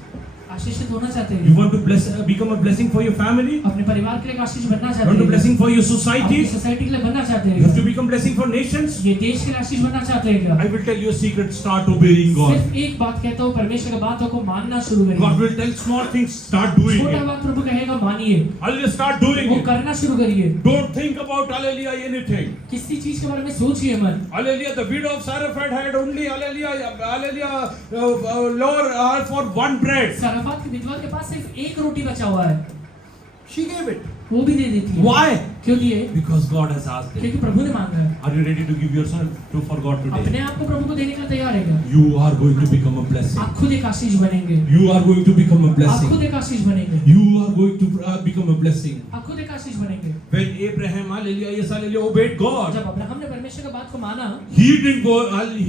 आशीषित होना चाहते You हैं, want to bless, become a blessing for your family? अपने परिवार के लिए एक आशीष बनना You चाहते want to हैं, blessing for your अपनी society? सोसाइटी के लिए बनना चाहते You have to हैं, become blessing for nations? ये देश के लिए आशीष बनना चाहते हैं क्या? I will tell you a secret, start obeying God. सिर्फ एक बात कहता हूँ, परमेश्वर की बातों को मानना शुरू God करिए। will tell small things, start doing छोटा it. बात प्रभु कहेगा मानिए, Hallelujah, start doing वो it. करना शुरू करिए। Don't think about hallelujah anything. किसी चीज के बारे में सोचिए मत। Hallelujah, the widow of Zarephath had only hallelujah, Lord, for one bread. Sarafat की विधवा के पास सिर्फ एक रोटी बचा हुआ है, She gave it. वो भी दे देती है। Why? क्यों दिए? Because God has asked it. क्योंकि प्रभु ने मांगा है। Are you ready to give yourself to for God today? अपने आप को प्रभु को देने के लिए तैयार है क्या? You are going to become a blessing. आप खुद एक आशीष बनेंगे, You are going to become a आप खुद blessing. एक आशीष बनेंगे, You are going to become a blessing. आप खुद एक आशीष बनेंगे। When Abraham, hallelujah, yes, hallelujah, obeyed God, जब अब्राहम ने परमेश्वर की बात को माना, he didn't go,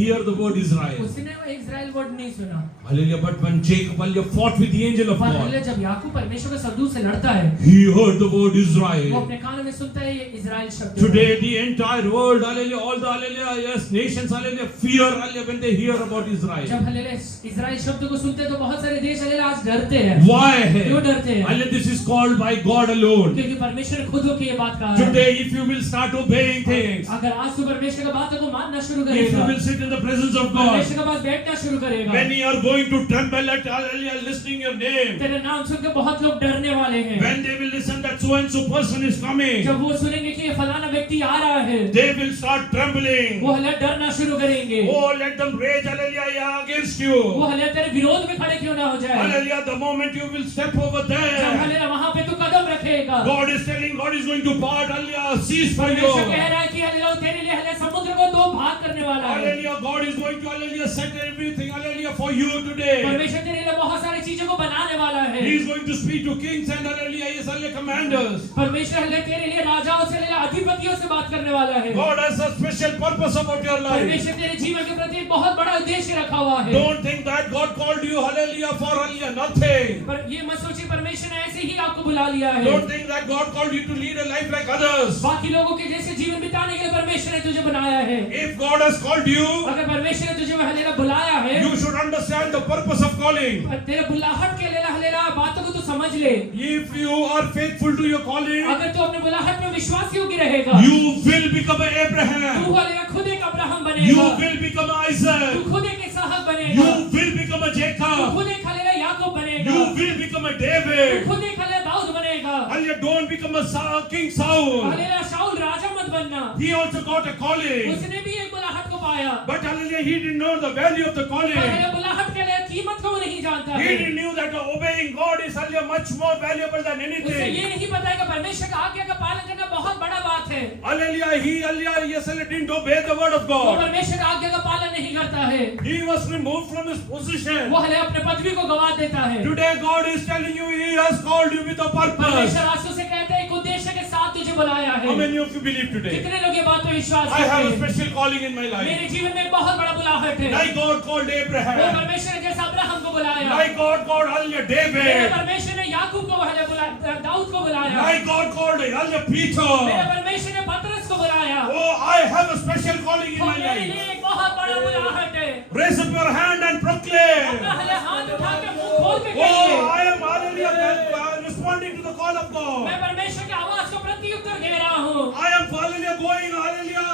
hear the word Israel. उसने वो इज़राइल वर्ड नहीं सुना। Hallelujah, but when Jacob, hallelujah, fought with the angel of पर God, हल्ले जब याकूब परमेश्वर के सरदूत से लड़ता है, he heard the word वो Israel. अपने कान में सुनता है ये इज़राइल शब्द। Today, the entire world, hallelujah, all the hallelujah, yes, nations, hallelujah, fear, hallelujah, when they hear about Israel. जब हल्ले इज़राइल शब्द को सुनते हैं तो बहुत सारे देश हल्ले आज डरते हैं। Why? क्यों डरते हैं? Hallelujah, this is called by God alone. क्योंकि परमेश्वर ने खुद होकर ये बात कहा है। Today, if you will start obeying things, अगर आज तू परमेश्वर की बातों को मानना शुरू if करेगा, you will sit in the presence of God, परमेश्वर के पास बैठना शुरू करेगा, many are going to tremble at hallelujah, listening your name. तेरे नाम सुनकर बहुत लोग डरने वाले हैं। When they will listen that so and so person is coming, जब वो सुनेंगे कि ये फलाना व्यक्ति आ रहा है, they will start trembling. वो हल्ला डरना शुरू करेंगे। Oh, let them rage, hallelujah, against you. वो हल्ला तेरे विरोध में खड़े क्यों ना हो जाए? Hallelujah, the moment you will step over जब there, हल्ला वहाँ पे तू कदम रखेगा, God is telling, God is going to part, hallelujah, cease for you. परमेश्वर कह रहा है कि हल्ला तेरे लिए हल्ला समुद्र को दो भाग करने वाला है। Hallelujah, God is going to, hallelujah, set everything, hallelujah, for you today. परमेश्वर तेरे लिए बहुत सारी चीजों को बनाने वाला है। He is going to speak to kings and, hallelujah, yes, hallelujah, commanders. परमेश्वर हल्ला तेरे लिए राजाओं से, हल्ला अधिपतियों से बात करने वाला है। God has a special purpose about your life. परमेश्वर तेरे जीवन के प्रति एक बहुत बड़ा उद्देश्य रखा हुआ है। Don't think that God called you, hallelujah, for, hallelujah, nothing. पर ये मत सोचिए परमेश्वर ने ऐसे ही आपको बुला लिया है। Don't think that God called you to lead a life like others. बाकी लोगों के जैसे जीवन बिताने के लिए परमेश्वर ने तुझे बनाया है। If God has called you, अगर परमेश्वर ने तुझे हलेला बुलाया है, you should understand the purpose of calling. तेरे बुलाहट के लिए हलेला बातों को तू समझ ले। If you are faithful to your calling, अगर तू अपने बुलाहट में विश्वासी होगी रहेगा, you will become an Abraham. तू हलेला खुद एक अब्राहम You बनेगा, will become an तू Isaac. खुद एक इसहाक You बनेगा, will become a तू Jacob. खुद एक हलेला याकूब बनेगा, You will become a तू David. खुद एक हलेला दाऊद बनेगा। Hallelujah, don't become a King Saul. हलेला शाऊल राजा मत बनना। He also got a calling. उसने भी एक बुलाहट को पाया, But hallelujah, he didn't know the value of the पर calling. हलेला बुलाहट के लिए कीमत को वो नहीं जानता He है। didn't knew that obeying God is hallelujah much more valuable than उसे anything. ये नहीं पता है कि परमेश्वर का आज्ञा का पालन करना बहुत बड़ा बात है। Hallelujah, he hallelujah, yes, hallelujah, didn't obey the word of वो God. परमेश्वर का आज्ञा का पालन नहीं करता है, He was removed from his position. वो हले अपने पदवी को गवा देता है। Today God is telling you He has called you with a purpose. परमेश्वर आंसू से कहते हैं एक उद्देश्य के साथ तुझे बुलाया है। How many of you believe today? कितने लोग ये बात पे विश्वास I have a करते हैं? special calling in my life. मेरे जीवन में एक बहुत बड़ा बुलाहट है। Like God called वो Abraham. परमेश्वर ने जैसा अब्राहम को बुलाया, Like God called hallelujah मेरे David. परमेश्वर ने याकूब को हले बुलाया, दाऊद को बुलाया, Like God called hallelujah मेरे Peter. परमेश्वर ने पतरस को बुलाया। Oh, I have a special calling in और my मेरे life. लिए एक बहुत बड़ा बुलाहट है। Raise up your hand and proclaim. अपना हले हाथ उठा के मुंह खोल के Oh, कहिए, I am hallelujah responding to the call of God. मैं परमेश्वर की आवाज को प्रत्युत्तर दे रहा हूँ। I am hallelujah going hallelujah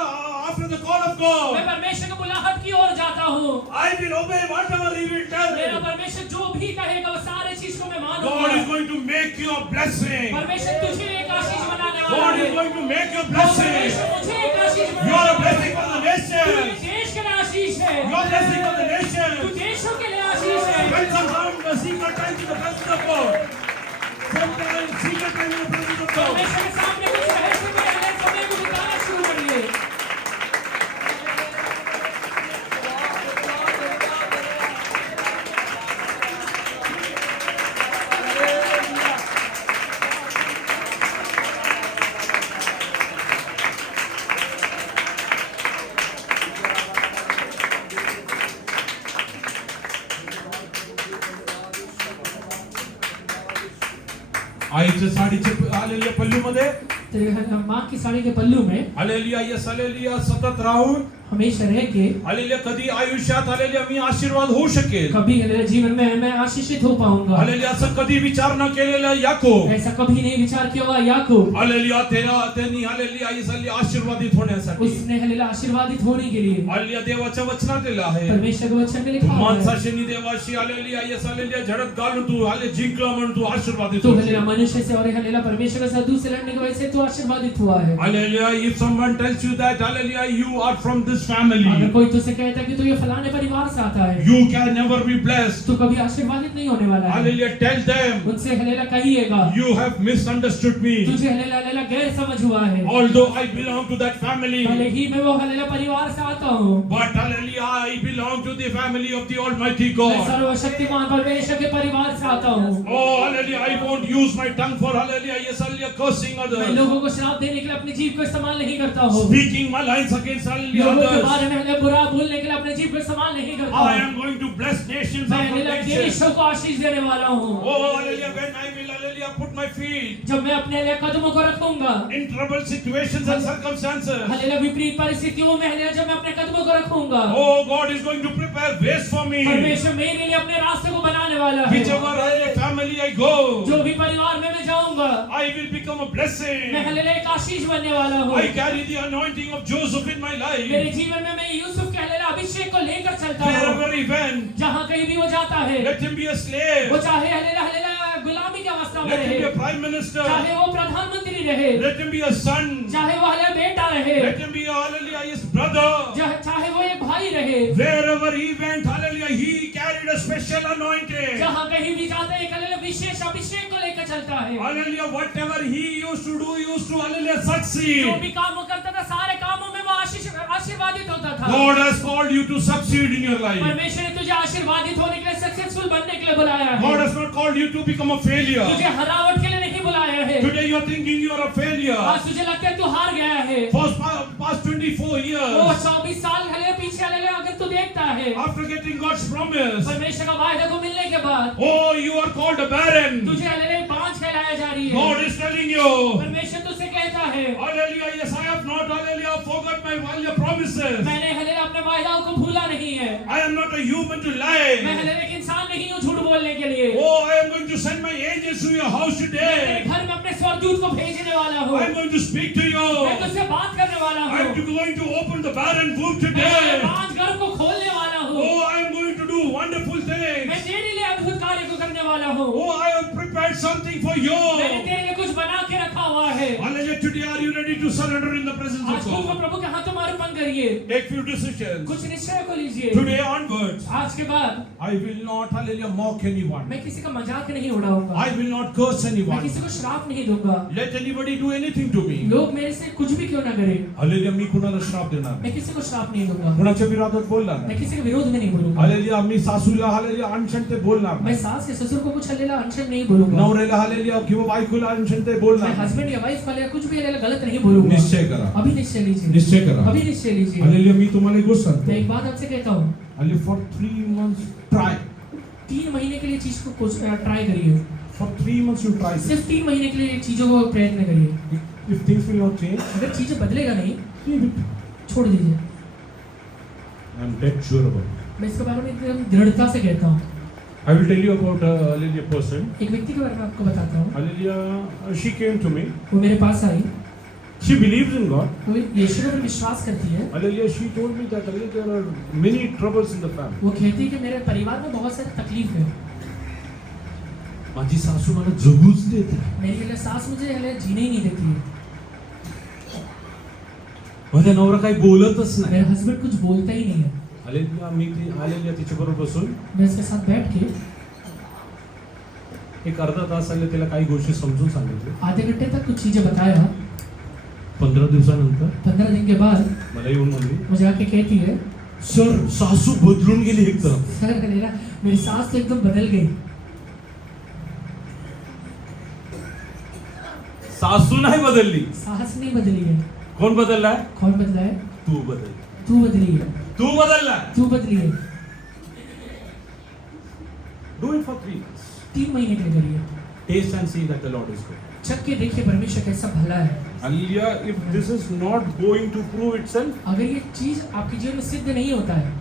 after the call of मैं God. परमेश्वर की बुलाहट की ओर जाता हूँ। I will obey whatever He will tell मेरा me. परमेश्वर जो भी कहेगा वो सारे चीज को मैं God मानूंगा। is going to make you a blessing. परमेश्वर तुझे एक आशीष बनाने वाला God है। is going to make you a और blessing. परमेश्वर मुझे एक आशीष You are a बनाने blessing for the वाला है। तू ये nations. देश के लिए आशीष है। You are a blessing for the तू nations. देशों के लिए आशीष है। Spend some time in the secret time in the presence of God. Spend time, secret time in the presence of God. परमेश्वर के सामने कुछ रहस्य में हले समय को बिताना शुरू करिए। आईच्या साडीचे हालेलुया पल्लूमध्ये तो माँ की साड़ी के पल्लू में हालेलुया यस हालेलुया सतत राहून हमेशा रह के हालेलुया कधी आयुष्यात हालेलुया मी आशीर्वाद होऊ शकेल कभी हालेलुया जीवन में मैं आशीषित हो पाऊंगा। हालेलुया असं कधी विचार न केलेला याकोब ऐसा कभी नहीं विचार किया हुआ याकूब, हालेलुया त्यांनी हालेलुया इसलिए आशीर्वादित होण्यासाठी उसने हालेलुया आशीर्वादित होने के लिए हालेलुया देवाच्या वचनात दिलं आहे परमेश्वर के वचन में लिखा हुआ है, माणसाशी आणि देवाशी हालेलुया यस हालेलुया झडप घालून तू हाले जिंकला म्हणून तू आशीर्वादित तो होशील। हालेलुया मनुष्य से और हालेलुया परमेश्वर के साथ दूसरे लड़ने की वजह से तू आशीर्वादित हुआ है। Hallelujah. If someone tells you that, hallelujah, you are from this अगर family, कोई तुझसे कहता है कि तू ये फलाने परिवार से आता है, you can never be blessed. तो कभी आशीर्वादित नहीं होने वाला है। Hallelujah. Tell them, उनसे हालेलुया कहिएगा, you have misunderstood me. तुझे हालेलुया हालेलुया गैर समझ हुआ है। Although I belong to that family, भले ही मैं वो हालेलुया परिवार से आता हूँ, but hallelujah, I belong to the family of the Almighty मैं God. सर्वशक्तिमान परमेश्वर के परिवार से आता हूँ। Oh, hallelujah, I won't use my tongue for hallelujah, yes, hallelujah, cursing मैं others, लोगों को श्राप देने के लिए अपनी जीभ को इस्तेमाल नहीं करता हूँ। speaking maligns against hallelujah लोगों के others. बारे में हालेलुया बुरा बोलने के लिए अपने जीभ को इस्तेमाल नहीं करता I हूँ। am going to bless nations मैं after हालेलुया nations. देशों को आशीष देने वाला हूँ। Oh, hallelujah, when I will hallelujah put my feet जब मैं अपने लिए कदमों को रखूंगा, in troubled situations and circumstances. Hallelujah विपरीत परिस्थितियों में हालेलुया जब मैं अपने कदमों को रखूंगा, Oh, God is going to prepare ways for me. परमेश्वर मेरे लिए अपने रास्ते को बनाने वाला है। Whichever family I go, जो भी परिवार में मैं जाऊंगा, I will become a मैं blessing. हालेलुया एक आशीष बनने वाला हूँ। I carry the anointing of Joseph in my मेरे life. जीवन में मैं यूसुफ के हालेलुया अभिषेक को लेकर चलता हूँ। Wherever he went, जहाँ कहीं भी वो जाता है, let him be a slave. वो चाहे हालेलुया हालेलुया गुलामी की अवस्था में Let him be रहे, a prime minister. चाहे वो प्रधानमंत्री रहे, Let him be a son. चाहे वो हालेलुया बेटा रहे, Let him be a hallelujah, his brother. चाहे वो एक भाई रहे, Wherever he went, hallelujah, he carried a special anointing. जहाँ कहीं भी जाता है एक हालेलुया विशेष अभिषेक को लेकर चलता है। Hallelujah, whatever he used to do, he used to hallelujah जो succeed. भी काम वो करता था, सारे कामों में वो आशीर्वादित होता था। God has called you to succeed in your life. परमेश्वर ने तुझे आशीर्वादित होने के लिए, सक्सेसफुल बनने के लिए बुलाया है। God has not called you to become a failure. तुझे हरावट के लिए नहीं बुलाया है। Today you are thinking you are a failure. आज तुझे लगता है तू हार गया है। For past 24 वो years, 24 साल हालेलुया पीछे हालेलुया अगर तू देखता है, after getting God's promise, परमेश्वर का वायदा को मिलने के बाद oh, you are called a barren. तुझे हालेलुया बांझ कहलाया जा रही है। God is telling you, परमेश्वर तुझसे कहता है, hallelujah, yes, I have not, hallelujah, forgot my hallelujah promises. मैंने हालेलुया अपने वायदाओं को भूला नहीं है। I am not a human to मैं lie. हालेलुया एक इंसान नहीं हूँ झूठ बोलने के लिए। Oh, I am going to send my angels to your house तेरे today. घर में अपने स्वर्गदूत को भेजने वाला हूँ। I am going to speak to you. मैं तुझसे बात करने वाला I am हूँ। going to open the barren womb मैं today. बांझ घर को खोलने वाला हूँ। Oh, I am going to do wonderful मैं things. तेरे लिए अद्भुत कार्य को करने वाला हूँ। Oh, I have prepared something for you. मैंने तेरे लिए कुछ बना के रखा हुआ है। Hallelujah, today are you ready to surrender in the presence आज of खुद को God? प्रभु के हाथों में अर्पण करिए। Take few decisions. कुछ निश्चय को लीजिए। Today onwards, आज के बाद I will not, hallelujah, mock anyone. मैं किसी का मजाक नहीं उड़ाऊंगा। I will not curse मैं anyone. किसी को श्राप नहीं दूंगा। Let anybody do anything to me. लोग मेरे से कुछ भी क्यों ना करें, Hallelujah, मी कुणाला श्राप देणार मैं नाही. किसी को श्राप नहीं दूंगा। कुणाच्या विरोधात बोलणार मैं नाही. किसी के विरोध में नहीं बोलूंगा। Hallelujah, मी सासूला hallelujah अनशन ते बोलणार मैं नाही. सास या ससुर को कुछ हालेलुया अनशन नहीं बोलूंगा। नवऱ्याला hallelujah किंवा बायकोला अनशन ते बोलणार मैं नाही. हस्बैंड या वाइफ वाले कुछ भी हालेलुया गलत नहीं बोलूंगा। निश्चय करा. अभी निश्चय लीजिए। निश्चय करा. अभी निश्चय लीजिए। Hallelujah, मी तुम्हाला एक गोष्ट मैं सांगतो. एक बात आपसे कहता हूँ, Hallelujah, for 3 months try. 3 महीने के लिए चीज को ट्राई करिए। For 3 months you try. सिर्फ 3 महीने के लिए चीजों को प्रयत्न करिए। If things will not change, अगर चीजें बदलेगा नहीं, leave it. छोड़ दीजिए। I am dead sure about it. मैं इसके बारे में एकदम दृढ़ता से कहता हूँ। I will tell you about a hallelujah person. एक व्यक्ति के बारे में आपको बताता हूँ। Hallelujah, she came to me. वो मेरे पास आई, She believes in God. वो यीशु पर विश्वास करती है। Hallelujah, she told me that hallelujah, there are many troubles in the family. वो कहती है कि मेरे परिवार में बहुत सारी तकलीफ है। माझी सासू मला जगूच देत नाही. मेरी हालेलुया सास मुझे हालेलुया जीने ही नहीं देती है। माझा नवरा काही बोलतच नाही. मेरा हस्बैंड कुछ बोलता ही नहीं है। हालेलुया, मी ती हालेलुया तिच्याबरोबर बसून मैं इसके साथ बैठ के एक अर्धा तास आले तिला काही गोष्टी समजून सांगितले. आधे घंटे तक कुछ चीजें बताया। 15 दिवसानंतर 15 दिन के बाद मला येऊन म्हणली, मुझे आके कहती है, सर सासू बदलून गेली एकदम. सर हालेलुया मेरी सास तो एकदम बदल गई। सासू नाही बदलली. सास नहीं बदली है। कोण बदललाय? कौन बदला है? तू बदल. तू बदली है। तू बदललाय. तू बदली है। Do it for 3 months. 3 महीने के लिए करिए। Taste and see that the Lord is good. चख के देखिए परमेश्वर कैसा भला है। Hallelujah. If this is not going to prove itself, अगर ये चीज आपके जीवन में सिद्ध नहीं होता है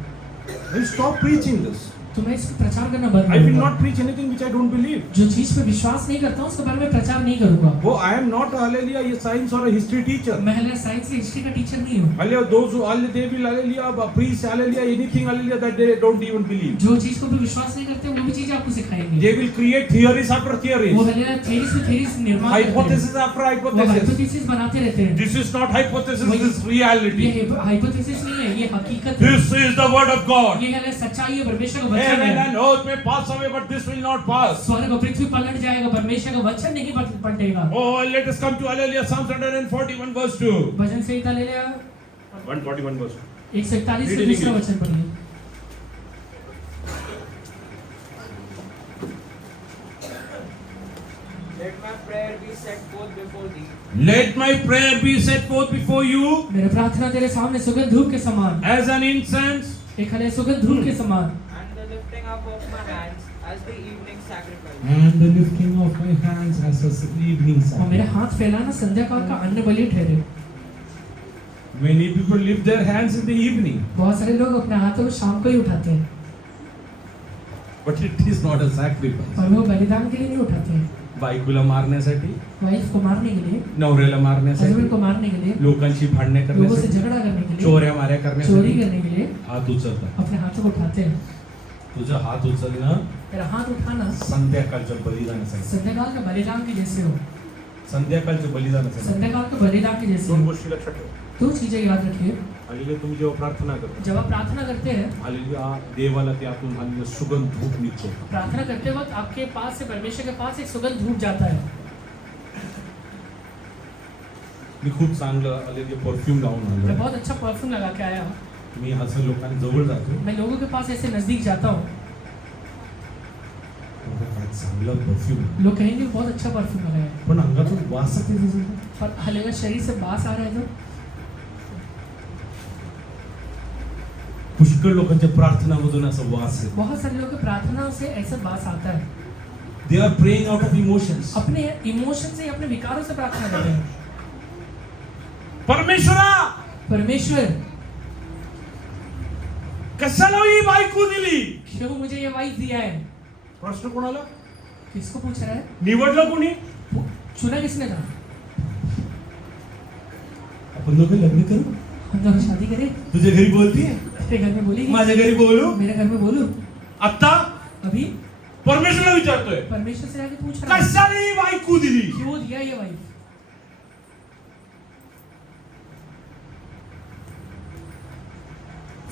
then stop preaching this. तो मैं इसको प्रचार करना बंद I will करूंगा। not preach anything which I don't believe. जो चीज पे विश्वास नहीं करता हूँ उसके बारे में प्रचार नहीं करूंगा। Oh, I am not hallelujah a science or a history teacher. मैं हल्ला साइंस या हिस्ट्री का टीचर नहीं हूँ। Hallelujah. Those who hallelujah they will hallelujah preach hallelujah anything hallelujah that they don't even believe. जो चीज को भी विश्वास नहीं करते वो भी चीज आपको सिखाएंगे। They will create theories after वो theories, हल्ला थ्योरीज पे थ्योरीज निर्माण करते हैं। hypothesis after वो hypothesis. हाइपोथेसिस बनाते रहते हैं। This is not hypothesis. This is reality. ये हाइपोथेसिस नहीं है, ये हकीकत है। This is the word of God. ये हल्ला सच्चाई है, परमेश्वर का वचन Heaven है। and earth may pass away, but this will not pass. स्वर्ग और पृथ्वी पलट जाएगा, परमेश्वर का वचन नहीं पलटेगा। Oh, let us come to hallelujah Psalms 141 verse 2. भजन संहिता ले लिया 141 verse 2. 141 से Read in दूसरा English. वचन पढ़िए। Let my prayer be set forth before thee. Let my prayer be set forth before you मेरे प्रार्थना तेरे सामने सुगंध धूप के समान, as an incense. एक हले सुगंध धूप के समान, And the lifting up of my hands as the evening sacrifice. And the lifting of my hands as a evening और मेरे sacrifice. हाथ फैलाना संध्या काल का अन्न बलि ठहरे। Many people lift their hands in the evening, बहुत सारे लोग अपने हाथों को शाम को ही उठाते हैं, but it is not a sacrifice. और वो बलिदान के लिए नहीं उठाते हैं। बायकोला मारण्यासाठी, वाइफ को मारने के लिए, नवऱ्याला हस्बैंड मारण्यासाठी, को मारने के लिए, लोकांची भांडणे लोगों से करण्यासाठी, झगड़ा करने के लिए, चोऱ्या माऱ्या चोरी करण्यासाठी करने के लिए हात उचलतात. अपने हाथों को उठाते हैं। तुझा हात उचलणं मेरा हाथ उठाना संध्याकाळच्या बलिदानासाठी, संध्या काल का बलिदान के जैसे हो, संध्याकाळच्या बलिदानासाठी. संध्या काल का बलिदान के जैसे दोन हो। गोष्टी लक्षात ठेवा. दो चीजें याद रखिए, हालेलुया. तुम्ही जेव्हा प्रार्थना करता, जब आप प्रार्थना करते हैं, हालेलुया, देवाला त्यातून हालेलुया सुगंध धूप निघतो. प्रार्थना करते वक्त आपके पास से परमेश्वर के पास एक सुगंध धूप जाता है। मी खूप चांगलं हालेलुया परफ्यूम लावून मैं आलो. बहुत अच्छा परफ्यूम लगा के आया हूँ। मी असं लोकांनी जवळ जातो. मैं लोगों के पास ऐसे नजदीक जाता हूँ, काय चांगलं परफ्यूम, लोग कहेंगे बहुत अच्छा परफ्यूम लगाया है, पण अंगातून वासच येत असेल. पर हलेगा शरीर से बास आ रहा है। तो पुष्कळ लोकांच्या प्रार्थनामधून असं वास आहे. बहुत सारे लोगों की प्रार्थना से ऐसा बास आता है। They are praying out of emotions. अपने इमोशन से, अपने विकारों से प्रार्थना करते हैं। परमेश्वरा, परमेश्वर कशाला ही बायको दिली? क्यों मुझे ये वाइफ दिया है? प्रश्न कोणाला? किसको पूछ रहा है? निवडलं कोणी? चुना किसने था? आपण दोघं लग्न करू? हम दोनों शादी करें? तुझ्या घरी बोलतीये? तेरे घर में बोलेगी? माझ्या घरी बोलू? मेरे घर में बोलू? आता अभी परमेश्वरला विचारतोय, परमेश्वर से आके पूछ रहा है, कशाला ही बायको दिली? क्यों दिया ये वाइफ?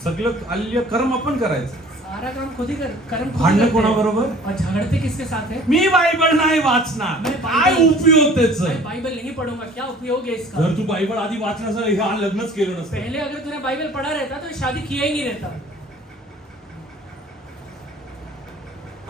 सगळं आलेलं कर्म आपण करायचं. सारा काम खुद ही कर्म खुद ही भांडण करते हैं। कोणाबरोबर? और झगड़ते किसके साथ है? मी बायबल नाही वाचणार. मैं काय बायबल- उपयोग त्याचं? मैं बाइबल नहीं पढ़ूंगा, क्या उपयोग है इसका? जर तू बायबल आधी वाचलं असं हे लग्नच केलं नसतं. पहले अगर तूने बाइबल पढ़ा रहता तो शादी किया ही नहीं रहता।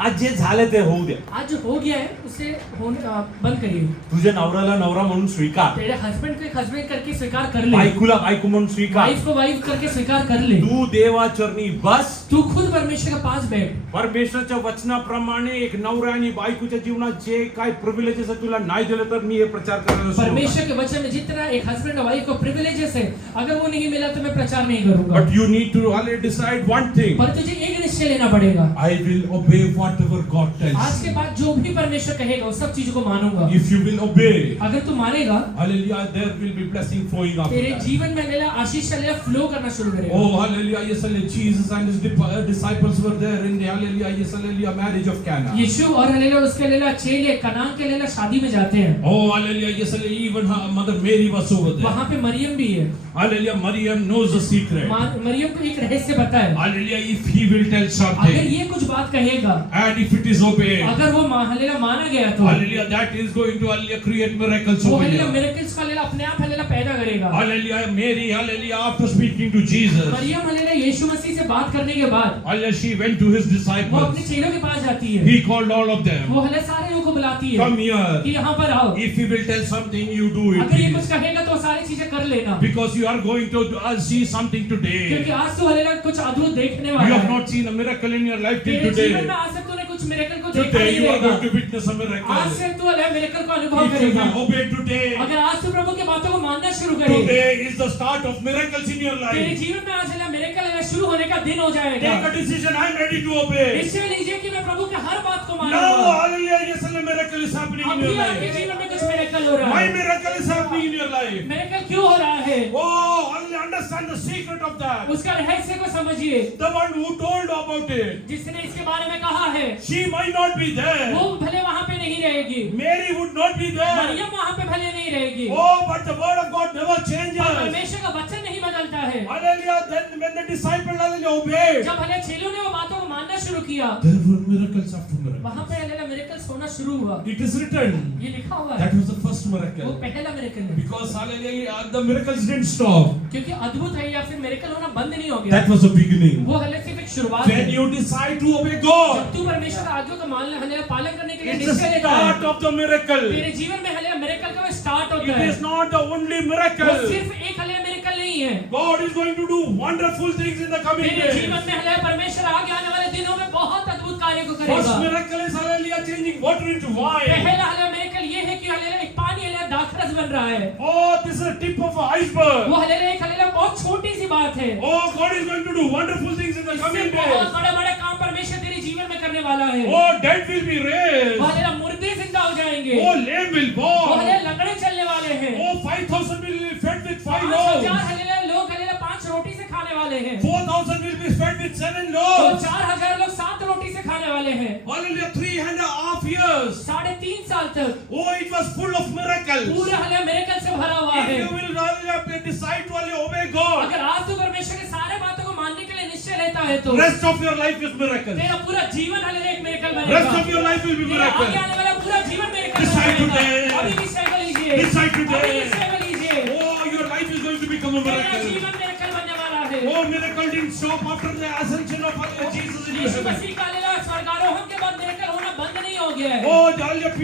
आज जे झालं ते होऊ द्या. आज जो हो गया है उसे बंद करिए। तुझ्या नवऱ्याला नवरा म्हणून स्वीकार, तेरे हस्बैंड को एक हस्बैंड करके स्वीकार कर ले, बायकोला बायको म्हणून स्वीकार. वाइफ को वाइफ करके स्वीकार कर ले। तू देवाचरणी बस. तू खुद परमेश्वर के पास बैठ। परमेश्वरच्या वचनाप्रमाणे एक नवरा आणि बायकोच्या जीवनात जे काय प्रिव्हिलेजेस आहे तुला नाही दिलं तर मी हे प्रचार करायला सुरू परमेश्वर के वचन में जितना एक हस्बैंड और वाइफ को प्रिविलेजेस है, अगर वो नहीं मिला तो मैं प्रचार नहीं करूंगा। But you need to already decide one thing. पर तुझे एक निश्चय लेना पड़ेगा, I will obey whatever God आज टेल्स. के बाद जो भी परमेश्वर कहेगा उस सब चीजों को मानूंगा। इफ यू विल ओबे, अगर तू मानेगा, hallelujah, there will be blessing flowing after तेरे दैट. जीवन में लेला आशीष चलेगा, फ्लो करना शुरू करेगा। Oh, hallelujah, yes, hallelujah. Jesus and his disciples were there in the hallelujah, yes, hallelujah, marriage of Cana. यीशु और हलेला उसके लेला चेले कनान के लेला शादी में जाते हैं। Oh, hallelujah, yes, hallelujah. Even her mother Mary was over there. वहाँ पे मरियम भी है। Hallelujah, Maryam knows the secret. Maryam को एक रहस्य पता है। Hallelujah, if he will tell अगर something ये कुछ बात कहेगा, and if it is obeyed, अगर वो हलेला माना गया तो hallelujah, that is going to hallelujah create miracles वो over हलेला here. मिरेकल्स का लेला अपने आप हलेला पैदा करेगा। Hallelujah, Mary, hallelujah, after speaking to Jesus, Maryam हलेला यीशु मसीह से बात करने के बाद hallelujah, she went to his वो अपने disciples. चेलों के पास जाती है। He called all of them. वो हले सारे लोगों को बुलाती है Come here. कि यहाँ पर आओ। If he will tell something, you do it. अगर ये कुछ please. कहेगा तो सारी चीजें कर लेना, Because you are going to see something क्योंकि today. आज तो हलेला कुछ अद्भुत देखने You वाला have है। not seen a miracle in your life till तेरे जीवन में today. आज तक तूने कुछ मिरेकल को देखा Today नहीं you are रहेगा। going to witness a miracle. आज से तू मिरेकल को अनुभव If you करेगा। will obey today, अगर आज तू प्रभु की बातों को मानना शुरू करे, today is the start of miracles in your तेरे life. जीवन में आज मिरेकल शुरू होने का दिन हो जाएगा। Take a decision, I am ready to obey. निश्चय लीजिए कि मैं प्रभु के हर बात को Now, मानूंगा। hallelujah, yes, a miracle is happening in अभी your आपके life. जीवन में कुछ मिरेकल हो रहा My है। miracle is happening in your life. Miracle क्यों हो रहा है? Oh, hallelujah, understand the secret of that. उसका रहस्य को समझिए। The one who told about it, जिसने इसके बारे में कहा है, she might not be there. वो भले वहाँ पे नहीं रहेगी, Mary would not be there. Maryam वहाँ पे भले नहीं रहेगी, Oh, but the word of God never पर changes. परमेश्वर का वचन नहीं बदलता है। Hallelujah, then when the disciples, hallelujah, obeyed, जब भले चेलों ने वो बातों को मानना शुरू किया, there were miracles after miracles. वहाँ पे हल्लेलुया मिरेकल्स होना शुरू हुआ। It is written. ये लिखा हुआ है। That was the first वो miracle. पहला मिरेकल है। Because hallelujah, the miracles didn't stop. क्योंकि अद्भुत है या फिर मिरेकल होना बंद नहीं हो गया। That was the beginning. वो हल्ले सिर्फ एक शुरुआत When है। you decide to obey God, जब तू परमेश्वर का आज्ञा का पालन करने के लिए it's the निश्चय लेता है, start of the miracle. तेरे जीवन में हल्ले मिरेकल का स्टार्ट होता It है। is not the only वो miracle. सिर्फ एक हल्ले मिरेकल नहीं है। God is going to do wonderful things in the coming तेरे days. जीवन में हल्ले परमेश्वर आगे आने वाले दिनों में बहुत अद्भुत कार्य को First करेगा। miracle is hallelujah changing water into wine. पहला हल्ले मिरेकल ये है कि हल्ले एक पानी हल्ले दाखरस बन रहा है। Oh, this is a tip of an iceberg. वो हल्ले एक हल्ले बहुत छोटी सी बात है। Oh, God is going to do wonderful things in the इससे coming बहुत days. बड़े-बड़े काम परमेश्वर तेरे जीवन में करने वाला है। Oh, dead will be raised. वो हल्ले मुर्दे जिंदा हो जाएंगे। Oh, lame will वो हल्ले walk. लंगड़े चलने वाले हैं। Oh, 5,000 will be fed with 5 5,000 loaves. हल्ले लोग हल्ले 5 रोटी से खाने वाले हैं। 4,000 will be fed with 7 तो loaves. 4,000 लोग 7 रोटी से खाने वाले हैं। Hallelujah, 3.5 years. 3.5 साल तक Oh, it was full of miracles. पूरा हल्ले मिरेकल से भरा हुआ If है। you will hallelujah, decide to hallelujah, obey God, अगर आज तू परमेश्वर के सारे बातों को मानने के लिए निश्चय लेता है तो rest of your life is miracles. तेरा पूरा जीवन हल्ले एक मिरेकल Rest बनेगा। of your life will be तेरा आगे miracles. आने वाला पूरा जीवन मिरेकल Decide बनेगा। today. अभी निश्चय कर लीजिए। Decide अभी today. निश्चय कर लीजिए। Oh, your life is going to become a तेरा miracle. जीवन मिरेकल बनने वाला है। Oh, miracle didn't stop after the ascension of hallelujah, Jesus into Yeshu heaven. मसीह का हल्लेलुया स्वर्गारोहण के बाद मिरेकल होना बंद नहीं हो गया है। Oh, hallelujah,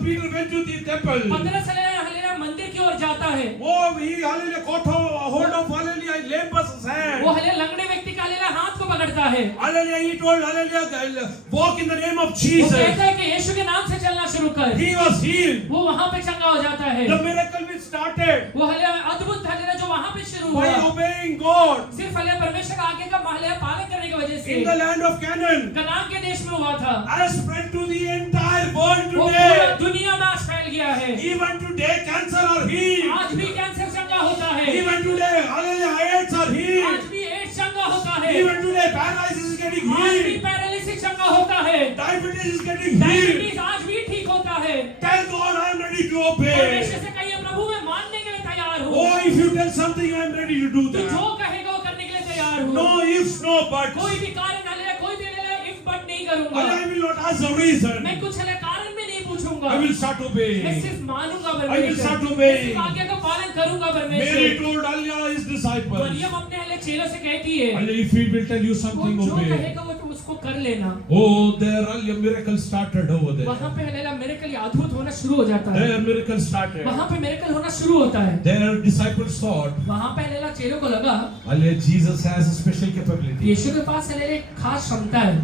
Peter went to the temple. 15 साल हल्लेलुया मंदिर की ओर जाता है। Oh, he hallelujah caught hold of hallelujah lame person's hand. वो हल्ले लंगड़े व्यक्ति का हल्लेलुया हाथ को पकड़ता है। Hallelujah, he told hallelujah, walk in the name of वो Jesus. कहता है कि यीशु के नाम से चलना शुरू कर। He was healed. वो वहां पे चंगा हो जाता है। The miracle which started वो हल्लेलुया अद्भुत हल्लेलुया जो वहां पे शुरू by हुआ obeying God सिर्फ हल्लेलुया परमेश्वर का आगे का हल्लेलुया पालन करने की वजह से in the land of Canaan Kanan के देश में हुआ था। has spread to the entire world वो पूरा today. दुनिया में आज फैल गया है। Even today, cancer are healed. आज भी कैंसर चंगा होता है। Even today, hallelujah, AIDS are आज healed. भी एड्स चंगा होता है। Even today, paralysis is getting आज भी healed. पैरालिसिस चंगा होता है। Diabetes is getting healed. Diabetes आज भी ठीक होता है। Tell God, I am ready to obey. परमेश्वर से कहिए प्रभु मैं मानने के लिए तैयार हूँ। Oh, if you tell something, I am ready to do तू जो that. कहेगा वो करने के लिए तैयार हूँ। No ifs, no buts. कोई भी कारण हल्लेलुया कोई भी हल्लेलुया इफ बट नहीं करूंगा। I will not ask the reason. मैं कुछ हल्लेलुया कारण में नहीं पूछूंगा। I will start मैं obeying. सिर्फ मानूंगा I will परमेश्वर। start मैं obeying. सिर्फ आज्ञा का पालन करूंगा Mary परमेश्वर। told hallelujah his disciples, Maryam अपने हल्ले चेलों से कहती है hallelujah, if he will tell you वो something, जो obey. कहेगा वो तुम उसको कर लेना। Oh, there hallelujah, miracle started over there. वहाँ पे हल्लेलुया मिरेकल अद्भुत होना शुरू हो जाता है। There miracle started. वहाँ पे मिरेकल होना शुरू होता है। Their disciples thought, वहाँ पे हल्लेलुया चेलों को लगा hallelujah, Jesus has a special capability. यीशु के पास हल्लेलुया एक खास क्षमता है।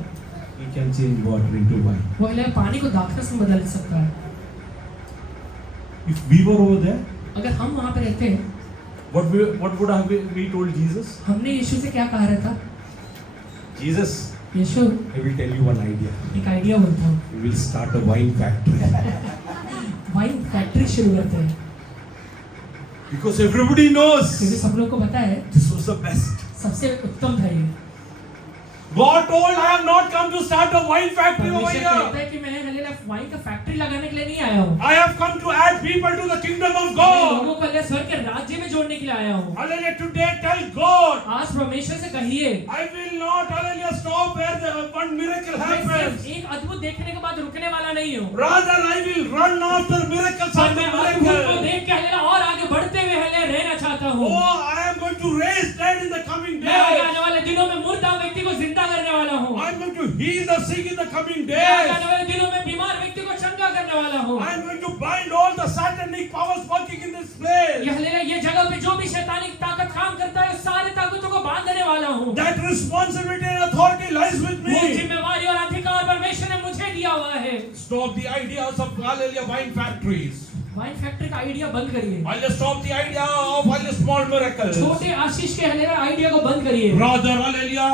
He can change water into wine. वो हल्लेलुया पानी को दाखरस में बदल सकता है। If we were over there, अगर हम वहाँ पे रहते हैं, what would have we told Jesus? हमने यीशु से क्या कहा रहता? Jesus, यीशु I will tell you one idea. एक आइडिया बोलता हूँ। We will start a wine factory. Wine factory शुरू करते हैं। Because everybody knows क्योंकि सब लोग को पता है this was the best. सबसे उत्तम था ये। God told, I have not come to start a wine factory over परमेश्वर कहता here. है कि मैं हल्लेलुया वाइन का फैक्ट्री लगाने के लिए नहीं आया हूँ। I have come to add people to the kingdom of मैं God. लोगों को हल्लेलुया स्वर्ग के राज्य में जोड़ने के लिए आया हूँ। Hallelujah, today tell God, आज परमेश्वर से कहिए I will not, hallelujah, stop where the one miracle मैं happens. सिर्फ एक अद्भुत देखने के बाद रुकने वाला नहीं हूँ। Rather, I will run after miracles पर after मैं अद्भुत को miracles. देख के हल्लेलुया और आगे बढ़ते हुए हल्लेलुया रहना चाहता हूँ। Oh, I am going to raise dead in the coming मैं आगे days. आने वाले दिनों में मुर्दा व्यक्ति को जिंदा करने वाला हूँ। I am going to heal the sick in the coming मैं आगे days. आने वाले दिनों में बीमार व्यक्ति को चंगा करने वाला हूँ। I am going to bind all the satanic powers working in this place. ये हल्लेलुया ये जगह पे जो भी शैतानी ताकत काम करता है सारे ताकतों को बांधने वाला हूँ। That responsibility and authority lies with वो me. जिम्मेवारी और अधिकार परमेश्वर stop the ideas of hallelujah wine factories. Wine factory का आइडिया बंद करिए, I'll stop the idea of hallelujah small miracles. छोटे आशीष के हालेलुया आइडिया को बंद करिए, Rather, hallelujah,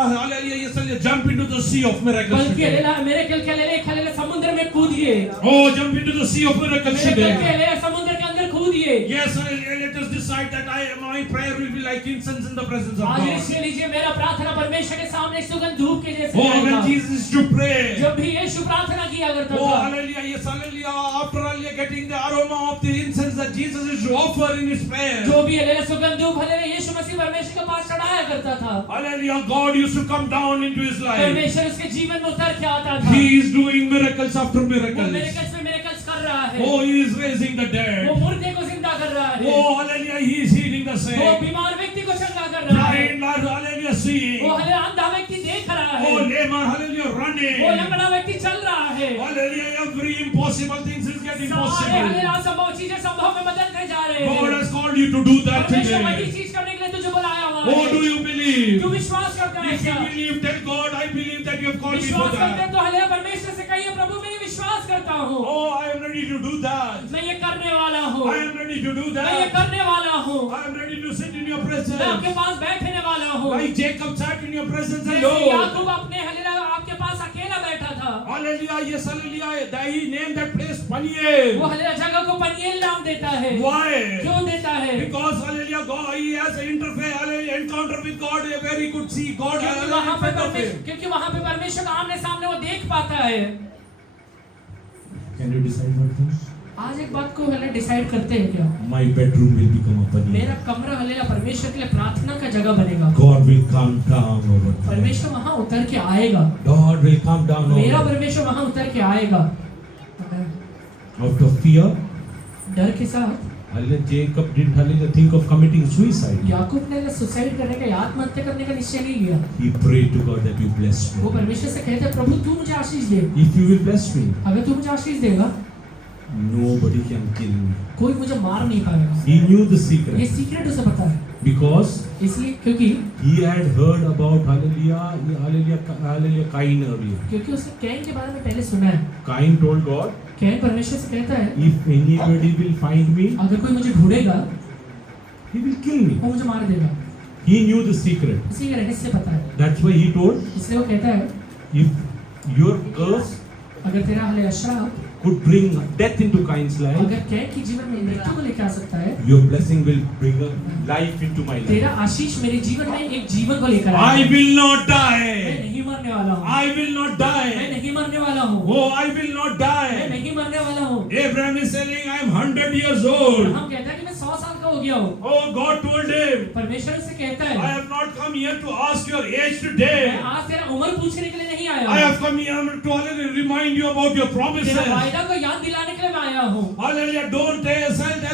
yes, hallelujah, jump into the sea of miracles बल्कि today. हालेलुया मेरे कल के हालेलुया समुद्र में कूदिए, Oh, jump into the sea of miracles मेरे कल के today. हालेलुया समुद्र के अंदर कूदिए। Yes, hallelujah, let us decide that my prayer will be like incense in the presence of आज God. निश्चय लीजिए मेरा प्रार्थना परमेश्वर के सामने सुगंध धूप के जैसे Oh, रहेगा। when Jesus used to pray. जब भी यीशु प्रार्थना किया करता Oh, था, hallelujah, yes, hallelujah. After hallelujah, getting the aroma of the incense that Jesus is to offer in his prayer. जो भी हालेलुया सुगंध धूप हालेलुया यीशु मसीह परमेश्वर के पास चढ़ाया करता था, Hallelujah, God used to come down into his life. परमेश्वर उसके जीवन में उतर के आता था। He is doing miracles after वो miracles. मिरेकल्स में मिरेकल्स कर रहा है, Oh, he is raising the वो dead. मुर्दे को जिंदा कर रहा है, Oh, hallelujah, he is healing the वो sick. बीमार व्यक्ति को चंगा कर रहा है, Blind, hallelujah, seeing. वो हालेलुया अंधा व्यक्ति देख रहा है, Oh, lame, hallelujah, वो running. लंगड़ा व्यक्ति चल रहा है। Hallelujah, every impossible things is getting सारे possible. हालेलुया असंभव चीजें संभव में बदलते जा रहे हैं। God has called you to do that परमेश्वर वही today. चीज करने के लिए तुझे बुलाया हुआ Oh, do है। you believe? तू विश्वास करता है If you क्या? believe, tell God, I believe that you have called me for विश्वास करते that. हैं तो हालेलुया परमेश्वर से कहिए, प्रभु मैं ये विश्वास करता हूँ, Oh, I am ready to do that. मैं ये करने वाला हूँ, I am ready to do मैं ये that. करने वाला हूँ, I am ready to sit in your मैं आपके presence. पास बैठने वाला हूँ। Like Jacob sat in your presence जैसे alone. याकूब अपने हालेलुया आपके पास अकेला बैठा था, Hallelujah, yes, hallelujah. That he named that place Paniel. वो हालेलुया जगह को पनिएल नाम देता है। Why? क्यों देता है? Because hallelujah, God, he has an interface, hallelujah, encounter with God, where he could see God क्योंकि hallelujah, वहाँ in पे front of परमेश्वर him. क्योंकि वहाँ पे परमेश्वर का आमने सामने वो देख पाता है। Can you decide what this? आज एक बात को हालेलुया डिसाइड करते हैं क्या? My bedroom will become a Paniel. मेरा कमरा हालेलुया परमेश्वर के लिए प्रार्थना का जगह बनेगा। God will come down over me. परमेश्वर वहाँ उतर के आएगा, God will come down मेरा over me. परमेश्वर वहाँ उतर के आएगा। Out of fear, डर के साथ hallelujah, Jacob didn't hallelujah think of committing suicide. याकूब ने सुसाइड करने का या आत्महत्या करने का निश्चय नहीं लिया। He prayed to God that you bless वो me. परमेश्वर से कहते हैं, प्रभु तू मुझे आशीष दे, If you will bless me, अगर तू मुझे आशीष देगा nobody can kill me. कोई मुझे मार नहीं पाएगा। He knew the ये secret सीक्रेट उसे पता है, because इसलिए क्योंकि he had heard about hallelujah Cain earlier. क्योंकि उसने कैन के बारे में पहले सुना है। Cain told God, कैन परमेश्वर से कहता है, if anybody will find me, अगर कोई मुझे ढूंढेगा he will kill me. वो मुझे मार देगा। He knew the secret. इसी का रहस्य पता है, That's why he told, इसलिए वो कहता है if your curse अगर तेरा हालेलुया श्राप could bring death into Cain's life, अगर कैन के जीवन में मृत्यु को लेकर आ सकता है, your blessing will bring a life into my life. तेरा आशीष मेरे जीवन में एक जीवन को लेकर I आएगा। will not मैं die. नहीं मरने वाला हूँ, I will not मैं die. नहीं मरने वाला हूँ, Oh, I will not मैं die. नहीं मरने वाला हूँ। Abraham is saying, I am 100 years old. हम कहता है कि मैं 100 साल का हो गया हूँ। Oh, God told him, परमेश्वर से कहता I है, have not come here to ask your age मैं today. आज तेरा उम्र पूछने के लिए नहीं आया I हूँ, have come here to hallelujah, remind you about your promises. तेरा वायदा को याद दिलाने के लिए मैं आया हूँ। Hallelujah, don't tell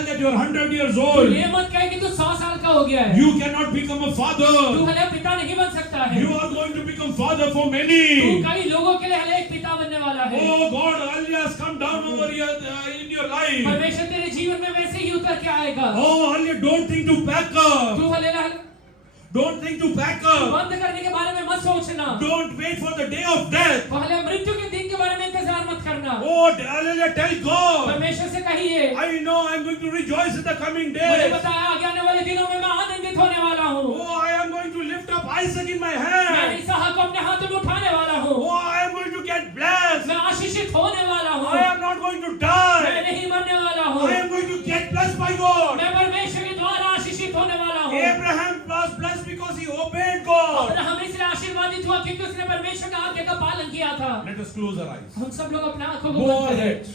that you are 100 years तू old. ये मत कहे कि तू 100 साल का हो गया है, You cannot become a तू father. हालेलुया पिता नहीं बन सकता है। You are going to become father for तू many. कई लोगों के लिए हालेलुया एक पिता बनने वाला है। Oh, God, hallelujah, has come down over here in your life. परमेश्वर तेरे जीवन में वैसे ही उतर के आएगा। Oh, hallelujah, don't think to back up. तू hallelujah Don't think to back up. बंद करने के बारे में मत सोचना, Don't wait for the day of death. Hallelujah मृत्यु के दिन के बारे में इंतजार मत करना। Oh, hallelujah, tell God. परमेश्वर से कहिए, I know I'm going to rejoice in the coming मुझे days. पता है आगे आने वाले दिनों में मैं आनंदित होने वाला हूँ। Oh, I am going to lift up Isaac in my मैं hand. इसहाक को अपने हाथों में उठाने वाला हूँ, Oh, I am going to get blessed. मैं आशीषित होने वाला हूँ, I am not going to मैं die. नहीं मरने वाला हूँ, I am going to get blessed by God. मैं परमेश्वर के द्वारा आशीषित होने वाला हूँ। Abraham was blessed because he obeyed God. Abraham इसलिए आशीर्वादित हुआ क्योंकि उसने परमेश्वर का आज्ञा का पालन किया था। Let us close our eyes. हम सब लोग अपने आंखों को Bow बंद our करें, heads.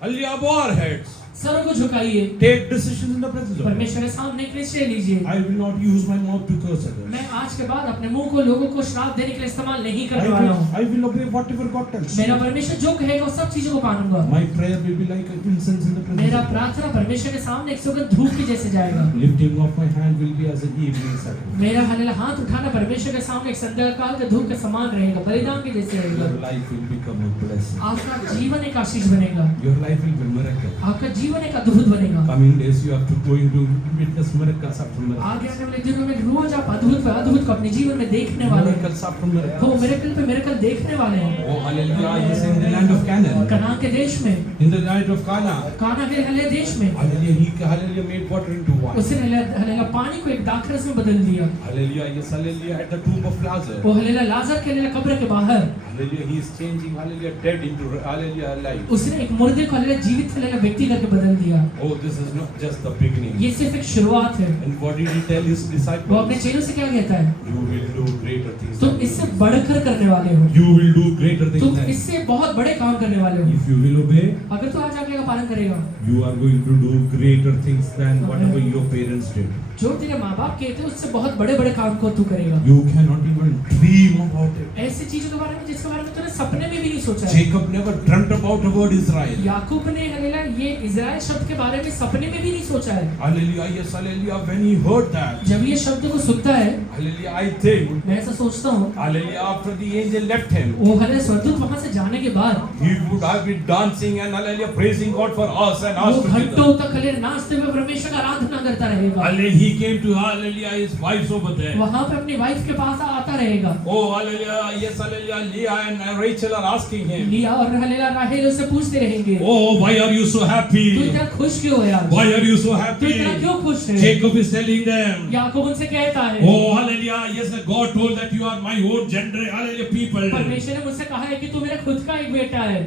Hallelujah, bow our heads. सरों को झुकाइए, Take decisions in the presence of God. परमेश्वर के सामने एक निश्चय लीजिए। I will not use my mouth to curse others. मैं आज के बाद अपने मुंह को लोगों को श्राप देने के लिए इस्तेमाल नहीं करने वाला हूँ। I will obey whatever God tells me. मेरा परमेश्वर जो कहेगा वो सब चीजों को मानूंगा। My prayer will be like an incense in the presence मेरा of God. प्रार्थना परमेश्वर के सामने एक सुगंध धूप के जैसे जाएगा। Lifting of my hand will be as an evening sacrifice. मेरा हालेलुया हाथ उठाना परमेश्वर के सामने एक संध्या काल के धूप के समान रहेगा, बलिदान के जैसे रहेगा। Your life will become a blessing. आपका जीवन एक आशीष बनेगा, Your life will be a miracle. आपका जीवन एक अद्भुत बनेगा। Coming days you have to go into witness miracles after miracles. आगे आने वाले दिनों में रोज आप अद्भुत को अपने जीवन में देखने वाले हैं। Miracles after miracles. वो मिरेकल पे मिरेकल देखने वाले हैं। Oh, hallelujah. Yes, in the land of Canaan, Kanan के देश में, in the night of Cana, काना के हले देश में, hallelujah, made water into wine. उसने हलेला पानी को एक दाखरस में बदल दिया। Hallelujah, yes, hallelujah, at the tomb of Lazarus. वो हलेला लाजर के हलेला कब्र के बाहर, Hallelujah, he is changing, hallelujah, dead into, hallelujah, life. उसने एक मुर्दे को हलेला जीवित हलेला व्यक्ति करके बदल दिया। Oh, this is not just the beginning. ये सिर्फ एक शुरुआत है। And what did he tell his वो अपने disciples? चेलों से क्या कहता है? You will do greater things. तुम than इससे this. बढ़कर करने वाले हो, You will do greater things. तुम than this. इससे बहुत बड़े काम करने वाले हो। If you will obey, अगर तू आज आज्ञा का पालन करेगा, you are going to do greater things than whatever your parents did. जो तेरे माँ बाप कहते हैं उससे बहुत बड़े बड़े काम को तू करेगा। You cannot even dream about it. ऐसी चीजों के बारे में जिसके बारे में तूने सपने में भी नहीं सोचा है। Jacob never dreamt about the word Israel. याकूब ने हलेला ये इज़राइल शब्द के बारे में सपने में भी नहीं सोचा है। Hallelujah, yes, hallelujah. When he heard that, जब ये शब्द को सुनता है, hallelujah, I think, मैं ऐसा सोचता हूँ, hallelujah, after the angel left him, वो हले स्वर्गदूत वहाँ से जाने के बाद he would have been dancing and hallelujah, praising God for us and us वो together. घंटों तक हले नाचते हुए परमेश्वर का आराधना करता रहेगा। Hallelujah, he came to hallelujah, his wife's over there. वहाँ पे अपनी वाइफ के पास आता रहेगा। Oh, hallelujah, yes, hallelujah, Leah and Rachel are asking him, लिया और हलेला राहेल उससे पूछते रहेंगे, oh, why are you so तू happy? इतना खुश क्यों है आज? Why are you so तू happy? इतना क्यों खुश है? Jacob is telling them, याकूब उनसे कहता है, oh, hallelujah, yes, God told that you are my own gender, hallelujah, people. परमेश्वर ने मुझसे कहा है कि तू मेरा खुद का एक बेटा है।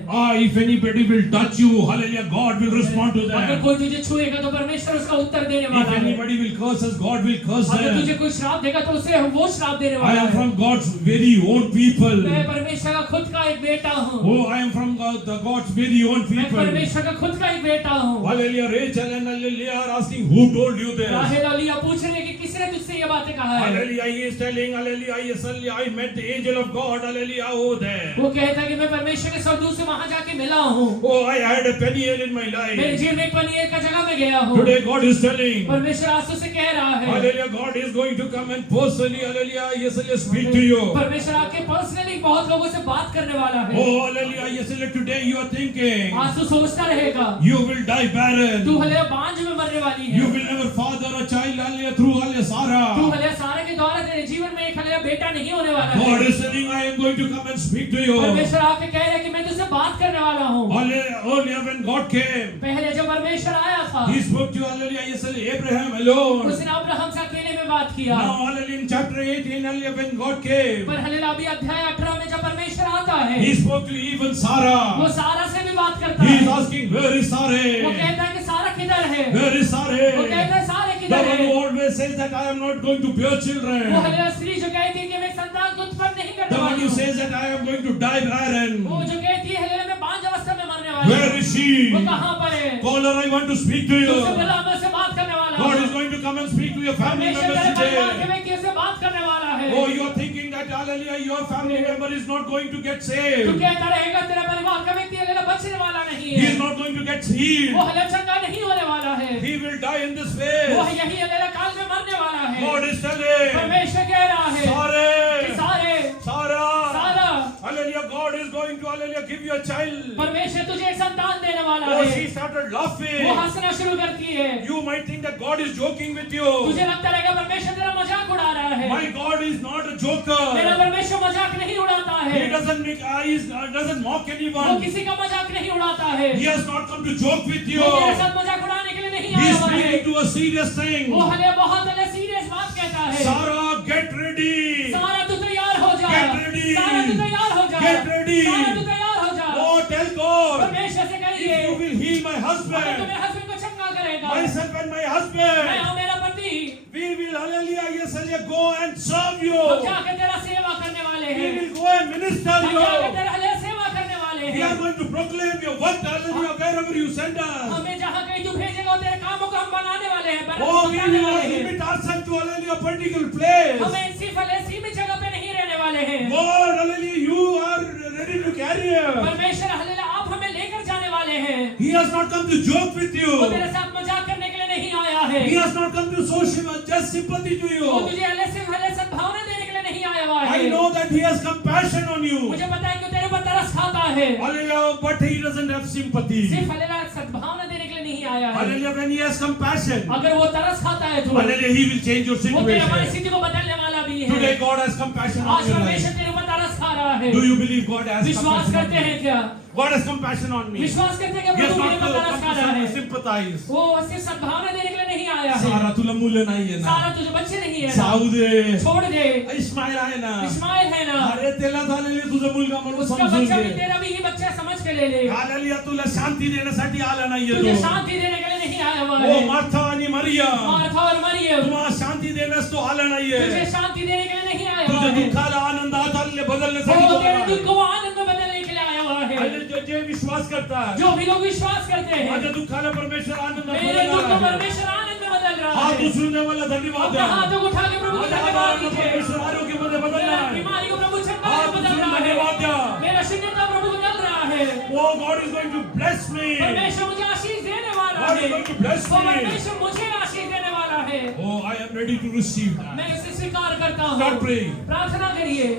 If anybody will touch you, hallelujah, God will respond to अगर them. कोई तुझे छुएगा तो परमेश्वर उसका उत्तर देने If वाला है। anybody will curse us, God will curse अगर तुझे them. कोई श्राप देगा तो उसे वो श्राप देने I वाला am है। from God's very own people. मैं परमेश्वर का खुद का एक बेटा हूँ। Oh, I am from God's very own मैं people. परमेश्वर का खुद का एक बेटा हूँ। Hallelujah, Rachel and hallelujah are asking, who told you this? राहेल और लिया पूछ रहे हैं कि किसने तुझसे ये बातें कहा है? Hallelujah, he is telling, hallelujah, yes, hallelujah, I met the angel of God, hallelujah, over there. वो कहता है कि मैं परमेश्वर के स्वर्गदूत से वहाँ जाके मिला हूँ। Oh, I had a Peniel in my मेरे life. जीवन में एक पनीर का जगह में गया हूँ। Today God is telling, परमेश्वर आंसू से कह रहा है, hallelujah, God is going to come and personally, hallelujah, yes, hallelujah, speak to you. परमेश्वर आके पर्सनली बहुत लोगों से बात करने वाला है। Oh, hallelujah, yes, hallelujah, today you are thinking, आंसू सोचता रहेगा, you will die barren. तू हले बांझ में मरने वाली You है। will never father a child, hallelujah, through hallelujah, तू Sarah. हले सारे के द्वारा तेरे जीवन में एक हले बेटा नहीं होने वाला है। God is telling, I am going to come and speak to you. परमेश्वर आके कह रहा है कि मैं तुझसे बात करने वाला हूँ। Earlier when God came, पहले जब परमेश्वर आया था, He spoke to hallelujah, yes, hallelujah, Abraham alone. उसने अब्राहम से अकेले में बात किया। Now, hallelujah, in chapter 18, hallelujah, when God came, पर हले अभी अध्याय 18 में जब परमेश्वर आता है, He spoke to even वो Sarah. सारा से भी बात करता He is है। asking, where is वो Sarah? कहता है कि सारा किधर है? Where is वो Sarah? कहता है सारे The किधर one है? who always says that I am not going to bear वो children. हले स्त्री जो कहती है कि मैं संतान को उत्पन्न नहीं The करने one वाली who हूँ। says that I am going to die वो barren. जो कहती है हले मैं बांझ अवस्था में मरने वाली Where हूँ। is she? वो कहाँ पर है? Call her, I want to speak to you. तुझसे बुला, मैं उससे बात करने वाला God हूँ। is going to come and speak to your family परमेश्वर members तेरे परिवार के today. व्यक्ति से बात करने वाला है। Oh, you are thinking that hallelujah, your family member is not going to get तू saved. कहता रहेगा तेरा परिवार का व्यक्ति हले बचने वाला नहीं He है। is not going to get healed. वो हले चंगा नहीं होने वाला है। He will die in this वो way. यही हले काल में मरने वाला है। God is telling, परमेश्वर कह रहा है कि Sarah, सारा hallelujah, God is going to hallelujah give you a child. परमेश्वर तुझे एक संतान देने वाला Oh, है। she started वो laughing. हंसना शुरू करती है। You might think that God is joking with you. तुझे लगता रहेगा परमेश्वर तेरा मजाक उड़ा रहा है। My God is not a मेरा joker. परमेश्वर मजाक नहीं उड़ाता है। He doesn't make eyes, doesn't mock वो anyone. किसी का मजाक नहीं उड़ाता है। He has not come to joke with you. वो तेरे साथ मजाक उड़ाने के लिए नहीं He आया is हुआ है। speaking to a serious thing. वो हले बहुत हले सीरियस बात कहता है। Sarah, get ready. सारा तू तैयार हो जा। Get ready. सारा तू तैयार हो जा। Get ready. सारा तू तैयार हो जा। Oh, tell God, परमेश्वर से कहिए, if you will heal my अगर तू husband, मेरे हस्बैंड को चंगा करेगा, myself and my मैं husband, और मेरा पति we will hallelujah, yes, hallelujah, go and serve हम you. जाके तेरा सेवा करने वाले We हैं। will go and minister हम जाके you. तेरा हले सेवा करने वाले We हैं। are going to proclaim your word, hallelujah, wherever you send us. हमें जहाँ कहीं तू भेजेगा तेरे कामों को हम बनाने वाले हैं, Oh, we बनाने will not वाले हैं। limit ourselves to hallelujah, a particular place. हमें सिर्फ हले सीमित जगह पे नहीं रहने वाले हैं। God, hallelujah, you are ready to carry her. परमेश्वर हलेला आप हमें लेकर जाने वाले हैं। He has not come to joke with वो you. तेरे साथ मजाक करने के लिए नहीं आया है। He has not come to show just sympathy to वो you. तुझे हले सिर्फ हले सद्भावना देने के लिए नहीं आया हुआ है। I know that he has compassion on you. मुझे पता है कि वो तेरे ऊपर तरस खाता है। Hallelujah, but he doesn't have sympathy. सिर्फ हलेला सद्भावना देने के लिए नहीं आया है। Hallelujah, when he has compassion, अगर वो तरस खाता है तो hallelujah, he will change your वो तेरे हमारी situation. स्थिति को बदलने वाला भी है। Today God has compassion on आज your परमेश्वर life. तेरे ऊपर तरस खा रहा रहा है। Do you believe God has विश्वास compassion on करते हैं me? क्या? God has compassion on me. विश्वास करते हैं कि He has प्रभु मेरे not पर तरस खा रहा come है। to sympathize. वो सिर्फ सद्भावना देने के लिए नहीं आया है। सारा तुला मुलं नाहीये ना. सारा तुझे बच्चे नहीं है ना। जाऊ दे. छोड़ दे। इस्माईल आहे ना. इस्माइल है ना। अरे त्याला झालेली तुझा मुलगा म्हणून उसका समजून बच्चा भी घे. तेरा भी ही बच्चा समझ के ले ले। हालेलुया, तुला शांती देण्यासाठी आला नाहीये तुझे तो. शांति देने के लिए नहीं आया हुआ ओ है। मार्था आणि मरियम, मार्था और मरियम तुम्हाला शांती देण्यास तो आला नाहीये. तुझे शांति देने के लिए नहीं आया हुआ तुझ्या है। दुःखाला आनंदात बदलण्यासाठी वो तो तेरे आला. दुख को आनंद में बदलने के लिए आया हुआ है। आणि जे विश्वास करतात, जो भी लोग विश्वास करते हैं, माझ्या दुःखाला परमेश्वर आनंदात मेरे दुख को बदलणार आहे. परमेश्वर आनंद में बदल रहा हात है। उचलून देवाला धन्यवाद अपने द्या. हाथों को उठा के प्रभु को माझ्या धन्यवाद आजाराला दीजिए। परमेश्वर आरोग्यामध्ये मेरा बदलणार आहे. बीमारी को प्रभु चंगाई हात में बदल उचलून रहा है। धन्यवाद द्या. मेरा शून्यता प्रभु बदल रहा है। Oh, God is going to bless me. परमेश्वर मुझे आशीष देने वाला God is है। going to bless वो me. परमेश्वर मुझे आशीष देने वाला है। Oh, I am ready to receive that. मैं इसे स्वीकार करता हूँ। Start praying. प्रार्थना करिए।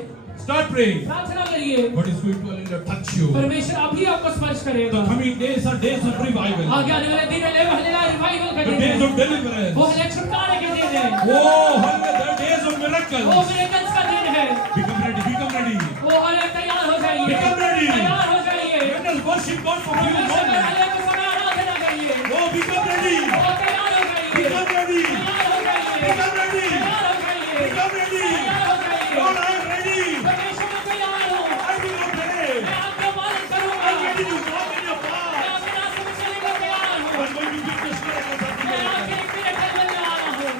Start praying. प्रार्थना करिए। God is going to touch you. परमेश्वर अभी आपको स्पर्श करेगा। The coming days are days of revival. आगे आने वाले दिन है रिवाइवल का The दिन days है। of deliverance. वो है छुटकारे के दिन है। Oh, the days of वो miracles. मिरेकल्स का दिन है। Become ready. Become ready. वो हले तैयार हो जाइए। Become ready. तैयार हो जाइए। Let us worship God for a few परमेश्वर के moments. हले को समय आराधना करिए। Oh, become ready. वो तैयार हो जाइए। Become ready. तैयार हो जाइए। Become ready. तैयार हो जाइए। Become ready. तैयार हो जाइए। Lord, I am ready. परमेश्वर मैं तैयार हूँ। I will obey. मैं आपका पालन करूँगा। I am ready to walk in your मैं path. आपके रास्ते में चलने को तैयार हूँ। I am going to give this miracle of मैं miracle. आपके एक मिरेकल बनने वाला हूँ।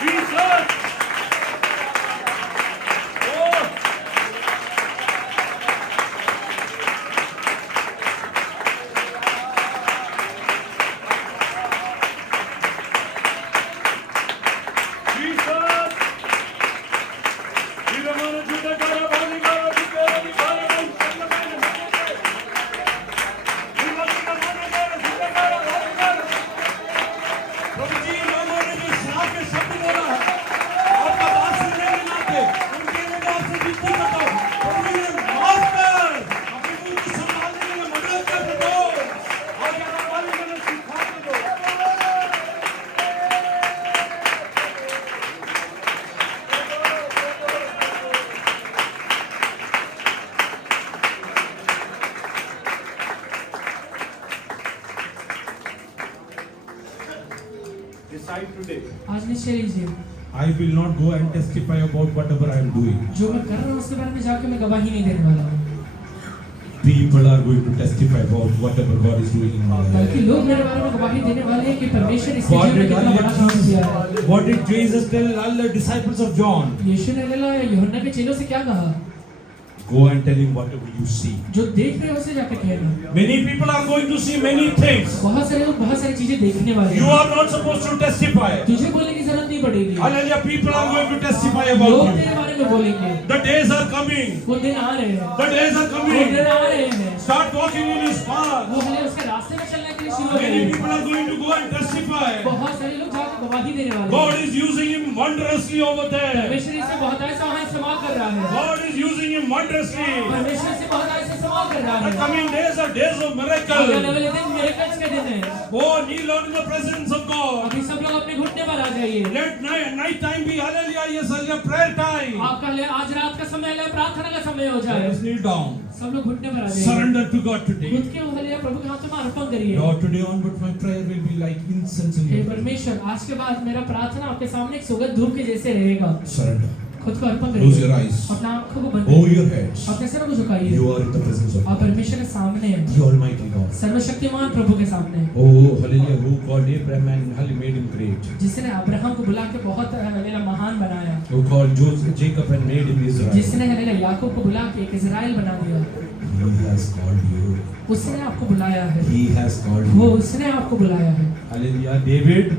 Jesus. Oh. Jesus. Viramana Juda Kara Bali Kara Vikara Vikara Vikara Viramana Kara Juda Kara Bali Kara. प्रभु जी, लोगों ने जो श्राप के शब्द बोला है, आपका बात सुनने के नाते उनके लिए मैं आपसे विनती करता हूँ, प्रभु जी, उन्हें माफ कर, अपने मुंह को संभालने के लिए मदद कर दो, और यहाँ वाले को सिखा दो। Decide today. आज निश्चय लीजिए। I will not go and testify about whatever I am doing. जो मैं कर रहा हूँ उसके बारे में जाके मैं गवाही नहीं देने वाला हूँ। People are going to testify about whatever God is doing in my life. बल्कि लोग मेरे बारे में गवाही देने वाले हैं कि परमेश्वर इस What जीवन में did कितना बड़ा काम किया है। What did Jesus tell all the disciples of John? यीशु ने यूहन्ना के चेलों से क्या कहा? Go and tell him whatever you see. जो देख रहे हो उसे जाके कहना। Many people are going to see many things. बहुत सारे लोग बहुत सारी चीजें देखने वाले You हैं। are not supposed to testify. तुझे बोलने की जरूरत नहीं पड़ेगी। Hallelujah. People are going to testify लोग about you. तेरे बारे में बोलेंगे। The days are coming. वो दिन आ रहे हैं। The days are वो coming. दिन आ रहे हैं। Start walking in his path. वो हमें उसके रास्ते में चलने के लिए शुरू हो Many गए। people are going to go and testify. बहुत सारे लोग जाकर गवाही देने वाले हैं। God is using him wondrously over there. परमेश्वर इसे बहुत ऐसा वहाँ इस्तेमाल कर रहा है। God is using him wondrously. परमेश्वर इसे बहुत ऐसा इस्तेमाल कर रहा The है। coming days are days of आने miracle. वाले दिन मिरेकल्स के दिन है। Oh, kneel on in the presence of God. अभी सब लोग अपने घुटने पर आ जाइए। Let night time be hallelujah. Yes, hallelujah. Prayer time. आपका ले आज रात का समय है, प्रार्थना का समय हो Let जाए। us kneel down. सब लोग घुटने पर आ जाइए। Surrender to God today. खुद के हले प्रभु के हाथों में अर्पण करिए। Lord, today onward my prayer will be like incense in hey your presence. परमेश्वर, आज के बाद मेरा प्रार्थना आपके सामने एक सुगंध धूप के जैसे रहेगा। Surrender. खुद को अर्पण Close your करिए। eyes. अपना आंखों को बंद Bow करिए। your heads. अपने सर को झुकाइए। You are in the presence of आप God. परमेश्वर के सामने हैं। The Almighty God. सर्वशक्तिमान प्रभु के सामने हैं। Oh, hallelujah. Who called Abraham and hallelujah made him great. जिसने अब्राहम को बुला के बहुत हलेला महान बनाया। Who called Jacob and made him Israel. जिसने हलेला याकूब को बुला के एक इज़राइल बना दिया। He has called you. उसने आपको बुलाया है। He has called वो you. उसने आपको बुलाया है। Hallelujah. David,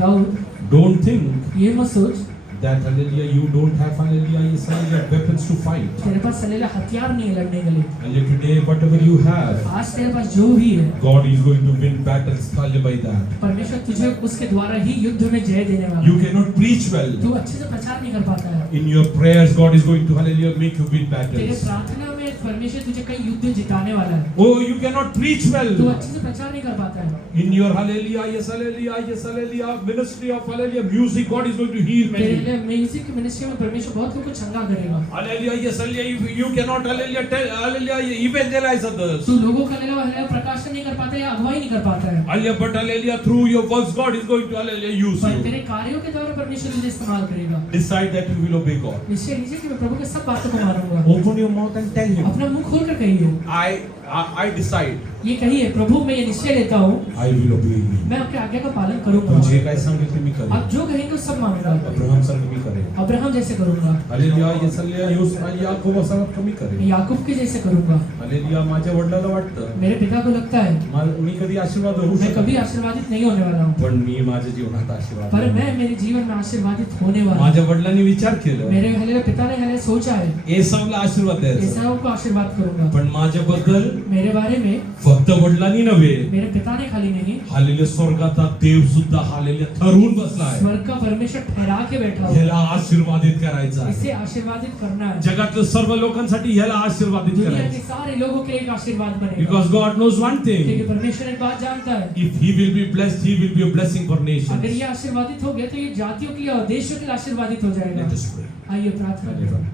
Dawood, don't think ये मत सोच that hallelujah you don't have hallelujah yes, hallelujah weapons to fight. तेरे पास हलेला हथियार नहीं है लड़ने के लिए। Hallelujah. Today whatever you have, आज तेरे पास जो भी है, God is going to win battles hallelujah by that. परमेश्वर तुझे उसके द्वारा ही युद्ध में जय देने वाला You है। cannot preach well. तू अच्छे से प्रचार नहीं कर पाता है। In your prayers, God is going to hallelujah make you win तेरे battles. प्रार्थना में परमेश्वर तुझे कई युद्ध जिताने वाला है। Oh, you cannot preach well. तू अच्छे से प्रचार नहीं कर पाता है। In your hallelujah, yes, hallelujah, ministry of hallelujah, music, God is going to heal तेरे many. लिए म्यूजिक की मिनिस्ट्री में परमेश्वर बहुत लोगों को चंगा करेगा। Hallelujah, yes, hallelujah, you cannot hallelujah, tell, hallelujah, evangelize others. तू लोगों का हल्लेलुया प्रकाशन नहीं कर पाता या अगुवाई नहीं कर पाता है। Hallelujah, but hallelujah, through your works, God is going to hallelujah use पर you. तेरे कार्यों के द्वारा परमेश्वर तुझे इस्तेमाल करेगा। Decide that you will obey God. निश्चय लीजिए कि मैं प्रभु के सब बातों को मानूंगा। Open your mouth and tell him. अपना मुंह खोल कर कहिए। I decide. ये कहिए, प्रभु मैं ये निश्चय लेता हूँ, I will obey you. मैं आपके आज्ञा का पालन करूंगा। तुझे काय सांगितले मी करेन. आप जो कहेंगे वो सब मानूंगा। अब्राहम सारखं मी करेन. अब्राहम जैसे करूंगा। हालेलुया, yes, hallelujah, योसेफ याकोब सारखं मी मैं करेन. याकूब के जैसे करूंगा। हालेलुया, माझ्या वडिलांना वाटतं मेरे पिता को लगता है मी कधी आशीर्वाद होऊ मैं कभी शकत आशीर्वादित नहीं होने वाला हूँ, पण मी माझ्या जीवनात आशीर्वाद पर आहे. मैं मेरे जीवन में आशीर्वादित होने वाला हूँ। माझ्या वडिलांनी विचार केला मेरे हले पिता ने हले सोचा है एसावला आशीर्वाद द्यायचा, एसाव को आशीर्वाद करूंगा, पण माझ्याबद्दल मेरे बारे में फक्त वडिलांनी नव्हे, मेरे पिता ने खाली नहीं हालेलुया, स्वर्गाचा देव सुद्धा हालेलुया ठरवून बसलाय. स्वर्ग का परमेश्वर ठहरा के बैठा हुआ ह्याला आशीर्वादित करायचं आहे. इसे आशीर्वादित करना है। जगातल्या सर्व लोकांसाठी ह्याला आशीर्वादित दुनिया करायचं. के सारे लोगों के लिए एक आशीर्वाद बनेगा, Because God knows one thing. क्योंकि परमेश्वर एक बात जानता है, If he will be blessed, he will be a blessing for nations. अगर ये आशीर्वादित हो गया तो ये जातियों के लिए और देशों के लिए आशीर्वादित हो जाएगा। Let us pray. आइए प्रार्थना करें।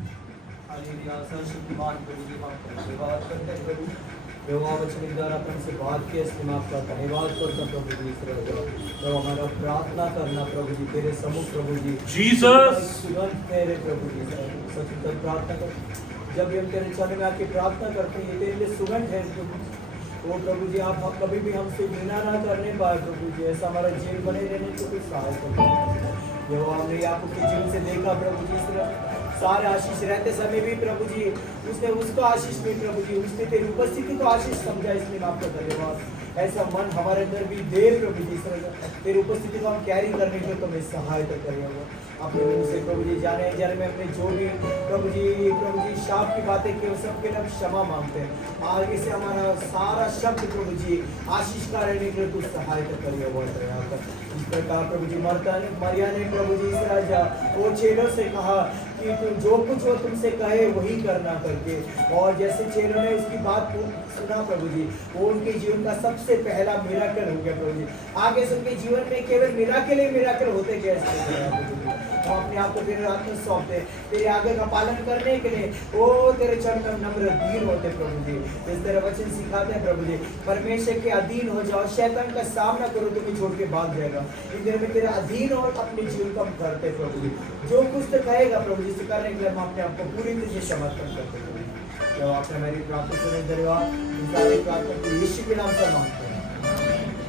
हालेलुया, सर्वशक्तिमान प्रभु जी, हम आपका धन्यवाद करते हैं प्रभु। यहोवा वचन के द्वारा अपन से बात किया, इसके मैं आपका धन्यवाद करता हूं प्रभु जी। तो हमारा प्रार्थना करना प्रभु जी तेरे सम्मुख प्रभु जी। Jesus. सुगंध तेरे प्रभु जी, सच में प्रार्थना कर। जब भी हम तेरे चरण में आके प्रार्थना करते हैं, ये तेरे लिए सुगंध है प्रभु। ओ प्रभु जी, आप कभी भी हमसे घृणा ना करने पाए प्रभु जी, ऐसा हमारा जीवन बने रहने को भी सहायता करें। जो हमने आपको के जीवन से देखा प्रभु जी, इस तरह सारे आशीष रहते समय भी प्रभु जी उसने उसको आशीष में प्रभु जी, उसने तेरी उपस्थिति को आशीष समझा, इसलिए मैं आपका धन्यवाद। ऐसा मन हमारे अंदर भी दे प्रभु जी, तेरी उपस्थिति को हम कैरी करने के लिए तुम्हें सहायता करेंगे। अपने मुंह से प्रभु जी जाने जाने में अपने जो भी प्रभु जी शाप की बातें की, उन सब के लिए हम क्षमा मांगते हैं। आगे से हमारा सारा शब्द प्रभु जी आशीष का रहने के लिए कुछ सहायता करिए। बहुत इस प्रकार प्रभु जी मरिया ने प्रभु जी इस राजा वो चेलों से कहा कि तुम जो कुछ वो तुमसे कहे वही करना करके, और जैसे चेलों ने उसकी बात सुना प्रभु जी, वो उनके जीवन का सबसे पहला मिराकल हो गया प्रभु जी। आगे से उनके जीवन में केवल मिराकल ही मिराकल होते गए। हम अपने आप को तेरे हाथ में सौंपते, तेरे आगे का पालन करने के लिए वो तेरे चरण में नम्र अधीन होते प्रभु जी। इस तरह वचन सिखाते हैं प्रभु जी, परमेश्वर के अधीन हो जाओ, शैतान का सामना करो, तुम्हें छोड़ के भाग जाएगा। इन दिनों में तेरे अधीन और अपने जीवन को हम करते प्रभु जी। जो कुछ तो कहेगा प्रभु जी, करने के लिए हम अपने आप को पूरी तरह से समर्पण करते हैं। जब आपने मेरी प्रार्थना सुने, धन्यवाद। सारी प्रार्थना को यीशु के नाम से मांगते हैं।